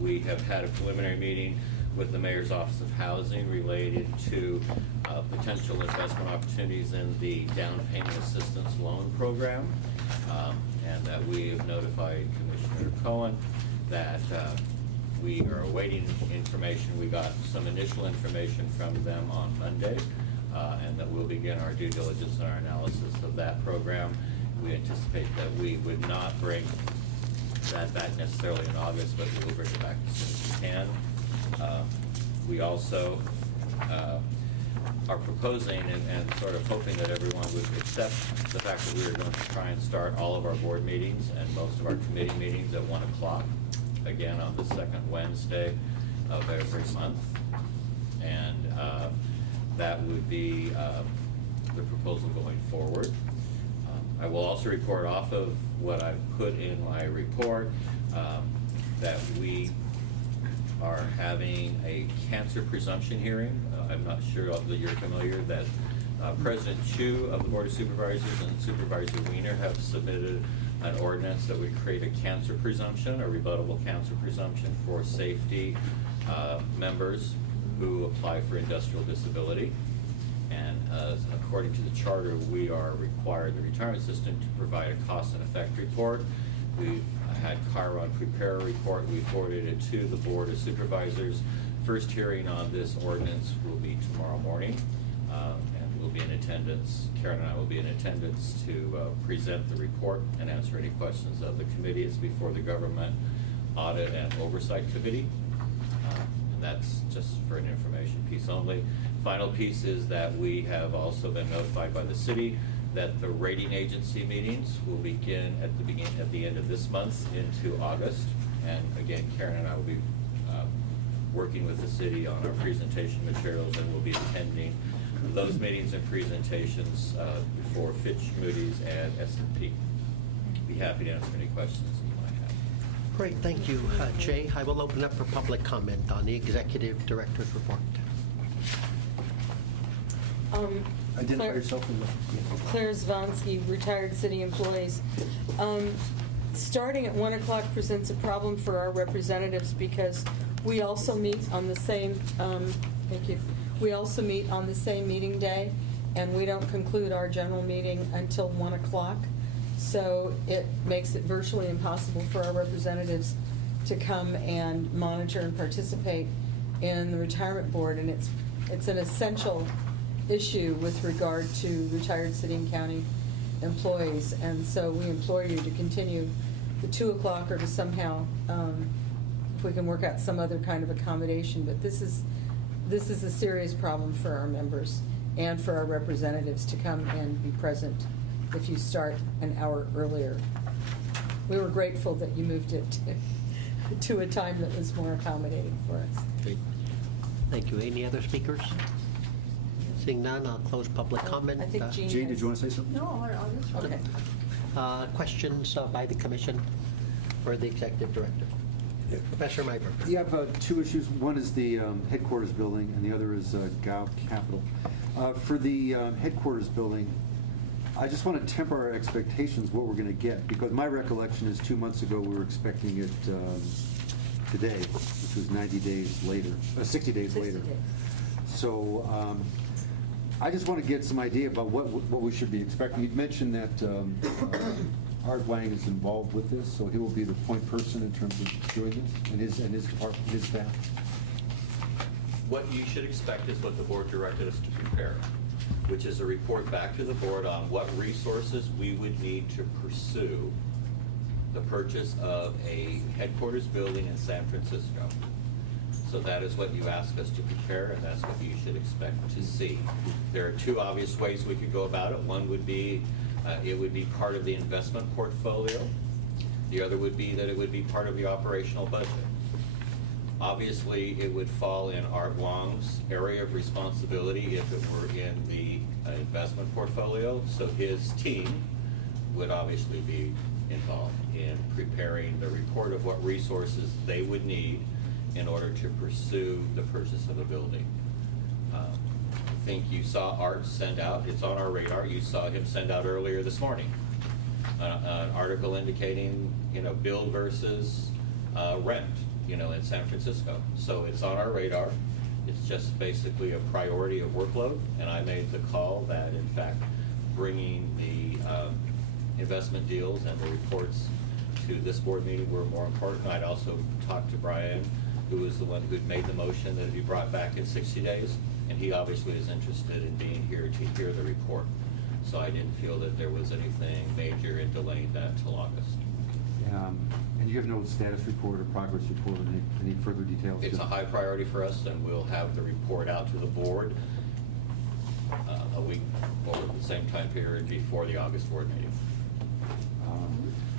we have had a preliminary meeting with the Mayor's Office of Housing related to potential investment opportunities in the down payment assistance loan program, and that we have notified Commissioner Cohen that we are awaiting information. We got some initial information from them on Monday, and that we'll begin our due diligence and our analysis of that program. We anticipate that we would not bring that back necessarily in August, but we will bring it back as soon as we can. We also are proposing and sort of hoping that everyone would accept the fact that we are going to try and start all of our board meetings and most of our committee meetings at 1 o'clock, again on the second Wednesday of every month. And that would be the proposal going forward. I will also report off of what I've put in my report that we are having a cancer presumption hearing. I'm not sure that you're familiar that President Chu of the Board of Supervisors and Supervisor Wiener have submitted an ordinance that would create a cancer presumption, a rebuttable cancer presumption for safety members who apply for industrial disability. And according to the charter, we are required, the retirement system, to provide a cost and effect report. We've had Chiron prepare a report. We forwarded it to the Board of Supervisors. First hearing on this ordinance will be tomorrow morning, and we'll be in attendance. Karen and I will be in attendance to present the report and answer any questions of the committee. It's before the Government Audit and Oversight Committee. And that's just for an information piece only. Final piece is that we have also been notified by the city that the rating agency meetings will begin at the end of this month into August. And again, Karen and I will be working with the city on our presentation materials, and we'll be attending those meetings and presentations before Fitch, Moody's, and S&P. Be happy to answer any questions that you might have. Great, thank you, Jay. I will open up for public comment on the Executive Director's report. Identify yourself and Claire Zvonsky, retired city employees. Starting at 1 o'clock presents a problem for our representatives because we also meet on the same, thank you, we also meet on the same meeting day, and we don't conclude our general meeting until 1 o'clock. So it makes it virtually impossible for our representatives to come and monitor and participate in the retirement board, and it's an essential issue with regard to retired city and county employees. And so we implore you to continue the 2 o'clock or to somehow, if we can work out some other kind of accommodation. But this is a serious problem for our members and for our representatives to come and be present if you start an hour earlier. We were grateful that you moved it to a time that was more accommodating for us. Great. Thank you. Any other speakers? Seeing none, I'll close public comment. I think Jean Jean, has- did you want to say something? No, I'll just. Okay. Questions by the commission for the executive director? Professor Myberg. You have two issues. One is the headquarters building, and the other is Gao Capital. For the headquarters building, I just want to temper our expectations what we're going to get, because my recollection is 2 months ago we were expecting it today, which was 90 days later, 60 days later. So I just want to get some idea about what we should be expecting. You'd mentioned that Art Wang is involved with this, so he will be the point person in terms of doing this, and his department, his staff. What you should expect is what the board directed us to prepare, which is a report back to the board on what resources we would need to pursue the purchase of a headquarters building in San Francisco. So that is what you ask us to prepare, and that's what you should expect to see. There are two obvious ways we could go about it. One would be, it would be part of the investment portfolio. The other would be that it would be part of the operational budget. Obviously, it would fall in Art Wang's area of responsibility if it were in the investment portfolio. So his team would obviously be involved in preparing the report of what resources they would need in order to pursue the purchase of a building. I think you saw Art send out, it's on our radar, you saw him send out earlier this morning an article indicating, build versus rent, in San Francisco. So it's on our radar. It's just basically a priority of workload, and I made the call that, in fact, bringing the investment deals and the reports to this board meeting were more important. I'd also talked to Brian, who was the one who'd made the motion that it be brought back in 60 days, and he obviously is interested in being here to hear the report. So I didn't feel that there was anything major in delaying that till August. And you have no status report or progress report or any further details? It's a high priority for us, and we'll have the report out to the board a week or the same time period before the August board meeting.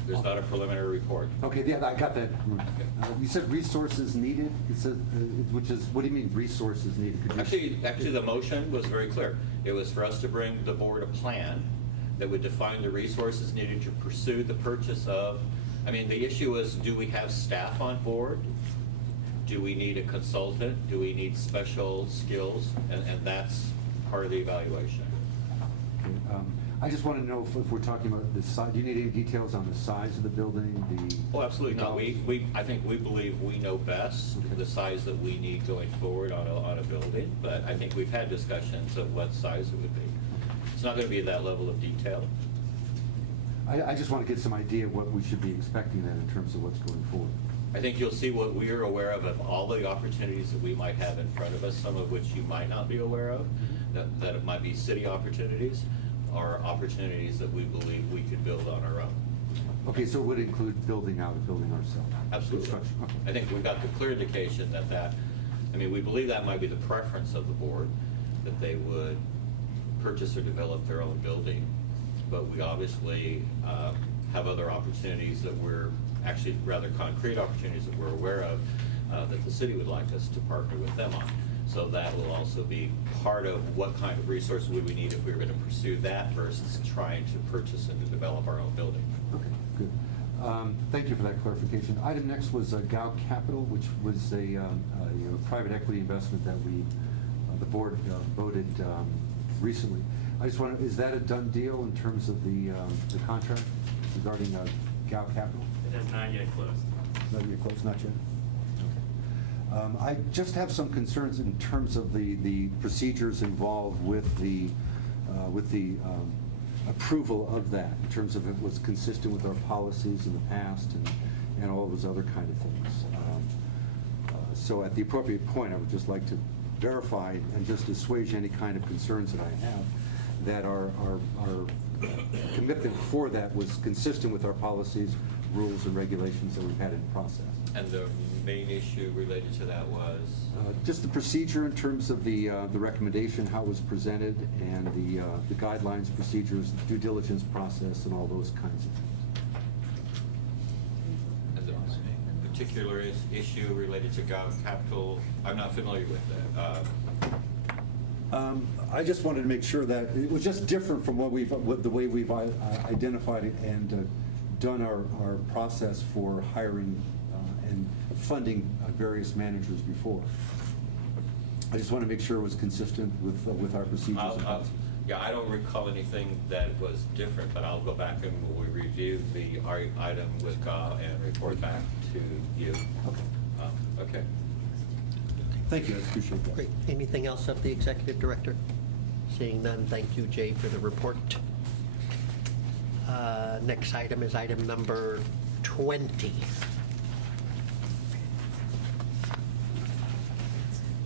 There's not a preliminary report. Okay, yeah, I got that. You said resources needed? It says, which is, what do you mean resources needed? Could you- Actually, the motion was very clear. It was for us to bring the board a plan that would define the resources needed to pursue the purchase of, the issue is, do we have staff on board? Do we need a consultant? Do we need special skills? And that's part of the evaluation. Okay, I just want to know if we're talking about the size, do you need any details on the size of the building, Oh, absolutely not. I think we believe we know best the size that we need going forward on a building, but I think we've had discussions of what size it would be. It's not going to be at that level of detail. I just want to get some idea of what we should be expecting then in terms of what's going forward. I think you'll see what we are aware of all the opportunities that we might have in front of us, some of which you might not be aware of, that it might be city opportunities or opportunities that we believe we could build on our own. Okay, so it would include building out a building ourselves? Absolutely. Construction, okay. I think we've got the clear indication that, we believe that might be the preference of the board, that they would purchase or develop their own building. But we obviously have other opportunities that we're, actually rather concrete opportunities that we're aware of, that the city would like us to partner with them on. So that will also be part of what kind of resources would we need if we were going to pursue that versus trying to purchase and to develop our own building. Okay, good. Thank you for that clarification. Item next was Gao Capital, which was a private equity investment that the board voted recently. I just want to, is that a done deal in terms of the contract regarding Gao Capital? It has not yet closed. Not yet closed, not yet? Okay. I just have some concerns in terms of the procedures involved with the approval of that, in terms of it was consistent with our policies in the past and all those other kind of things. So at the appropriate point, I would just like to verify and just assuage any kind of concerns that I have, that our commitment for that was consistent with our policies, rules, and regulations that we've had in process. And the main issue related to that was? Just the procedure in terms of the recommendation, how it was presented, and the guidelines, procedures, due diligence process, and all those kinds of things. And the particular issue related to capital? I'm not familiar with that. I just wanted to make sure that it was just different from the way we've identified it and done our process for hiring and funding various managers before. I just want to make sure it was consistent with our procedures. and policies. Yeah, I don't recall anything that was different, but I'll go back and we'll review the item with GA and report back to you. Okay. Okay. Thank you, I appreciate that. Great. Anything else of the executive director? Seeing none, thank you, Jay, for the report. Next item is item number 20.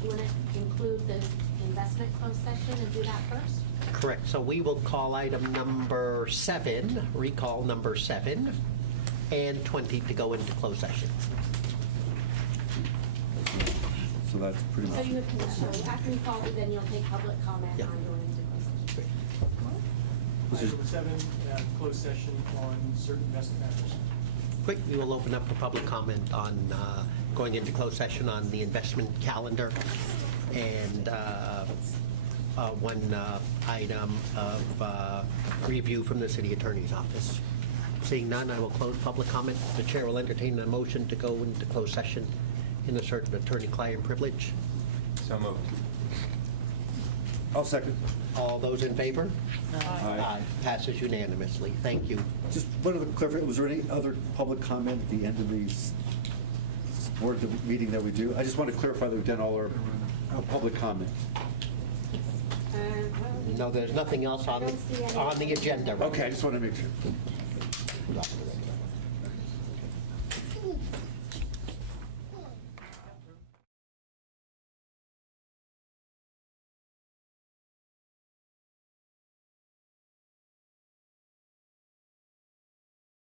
Do you want to include the investment closed session and do that first? Correct. So we will call item number 7, recall number 7, and 20 to go into closed session. So that's pretty So much. you can, after we call it, then you'll take public comment on Yeah. going into closed session. This is- Item 7, closed session on certain investment matters. Quick, we will open up for public comment on going into closed session on the investment calendar and one item of review from the city attorney's office. Seeing none, I will close public comment. The chair will entertain a motion to go into closed session in the search of attorney-client privilege. So moved. I'll second. All those in favor? Aye. Passes unanimously. Thank you. Just one other clarification, was there any other public comment at the end of the board meeting that we do? I just want to clarify that we've done all our public comment. No, there's nothing else on the agenda. right? Okay, I just want to make sure.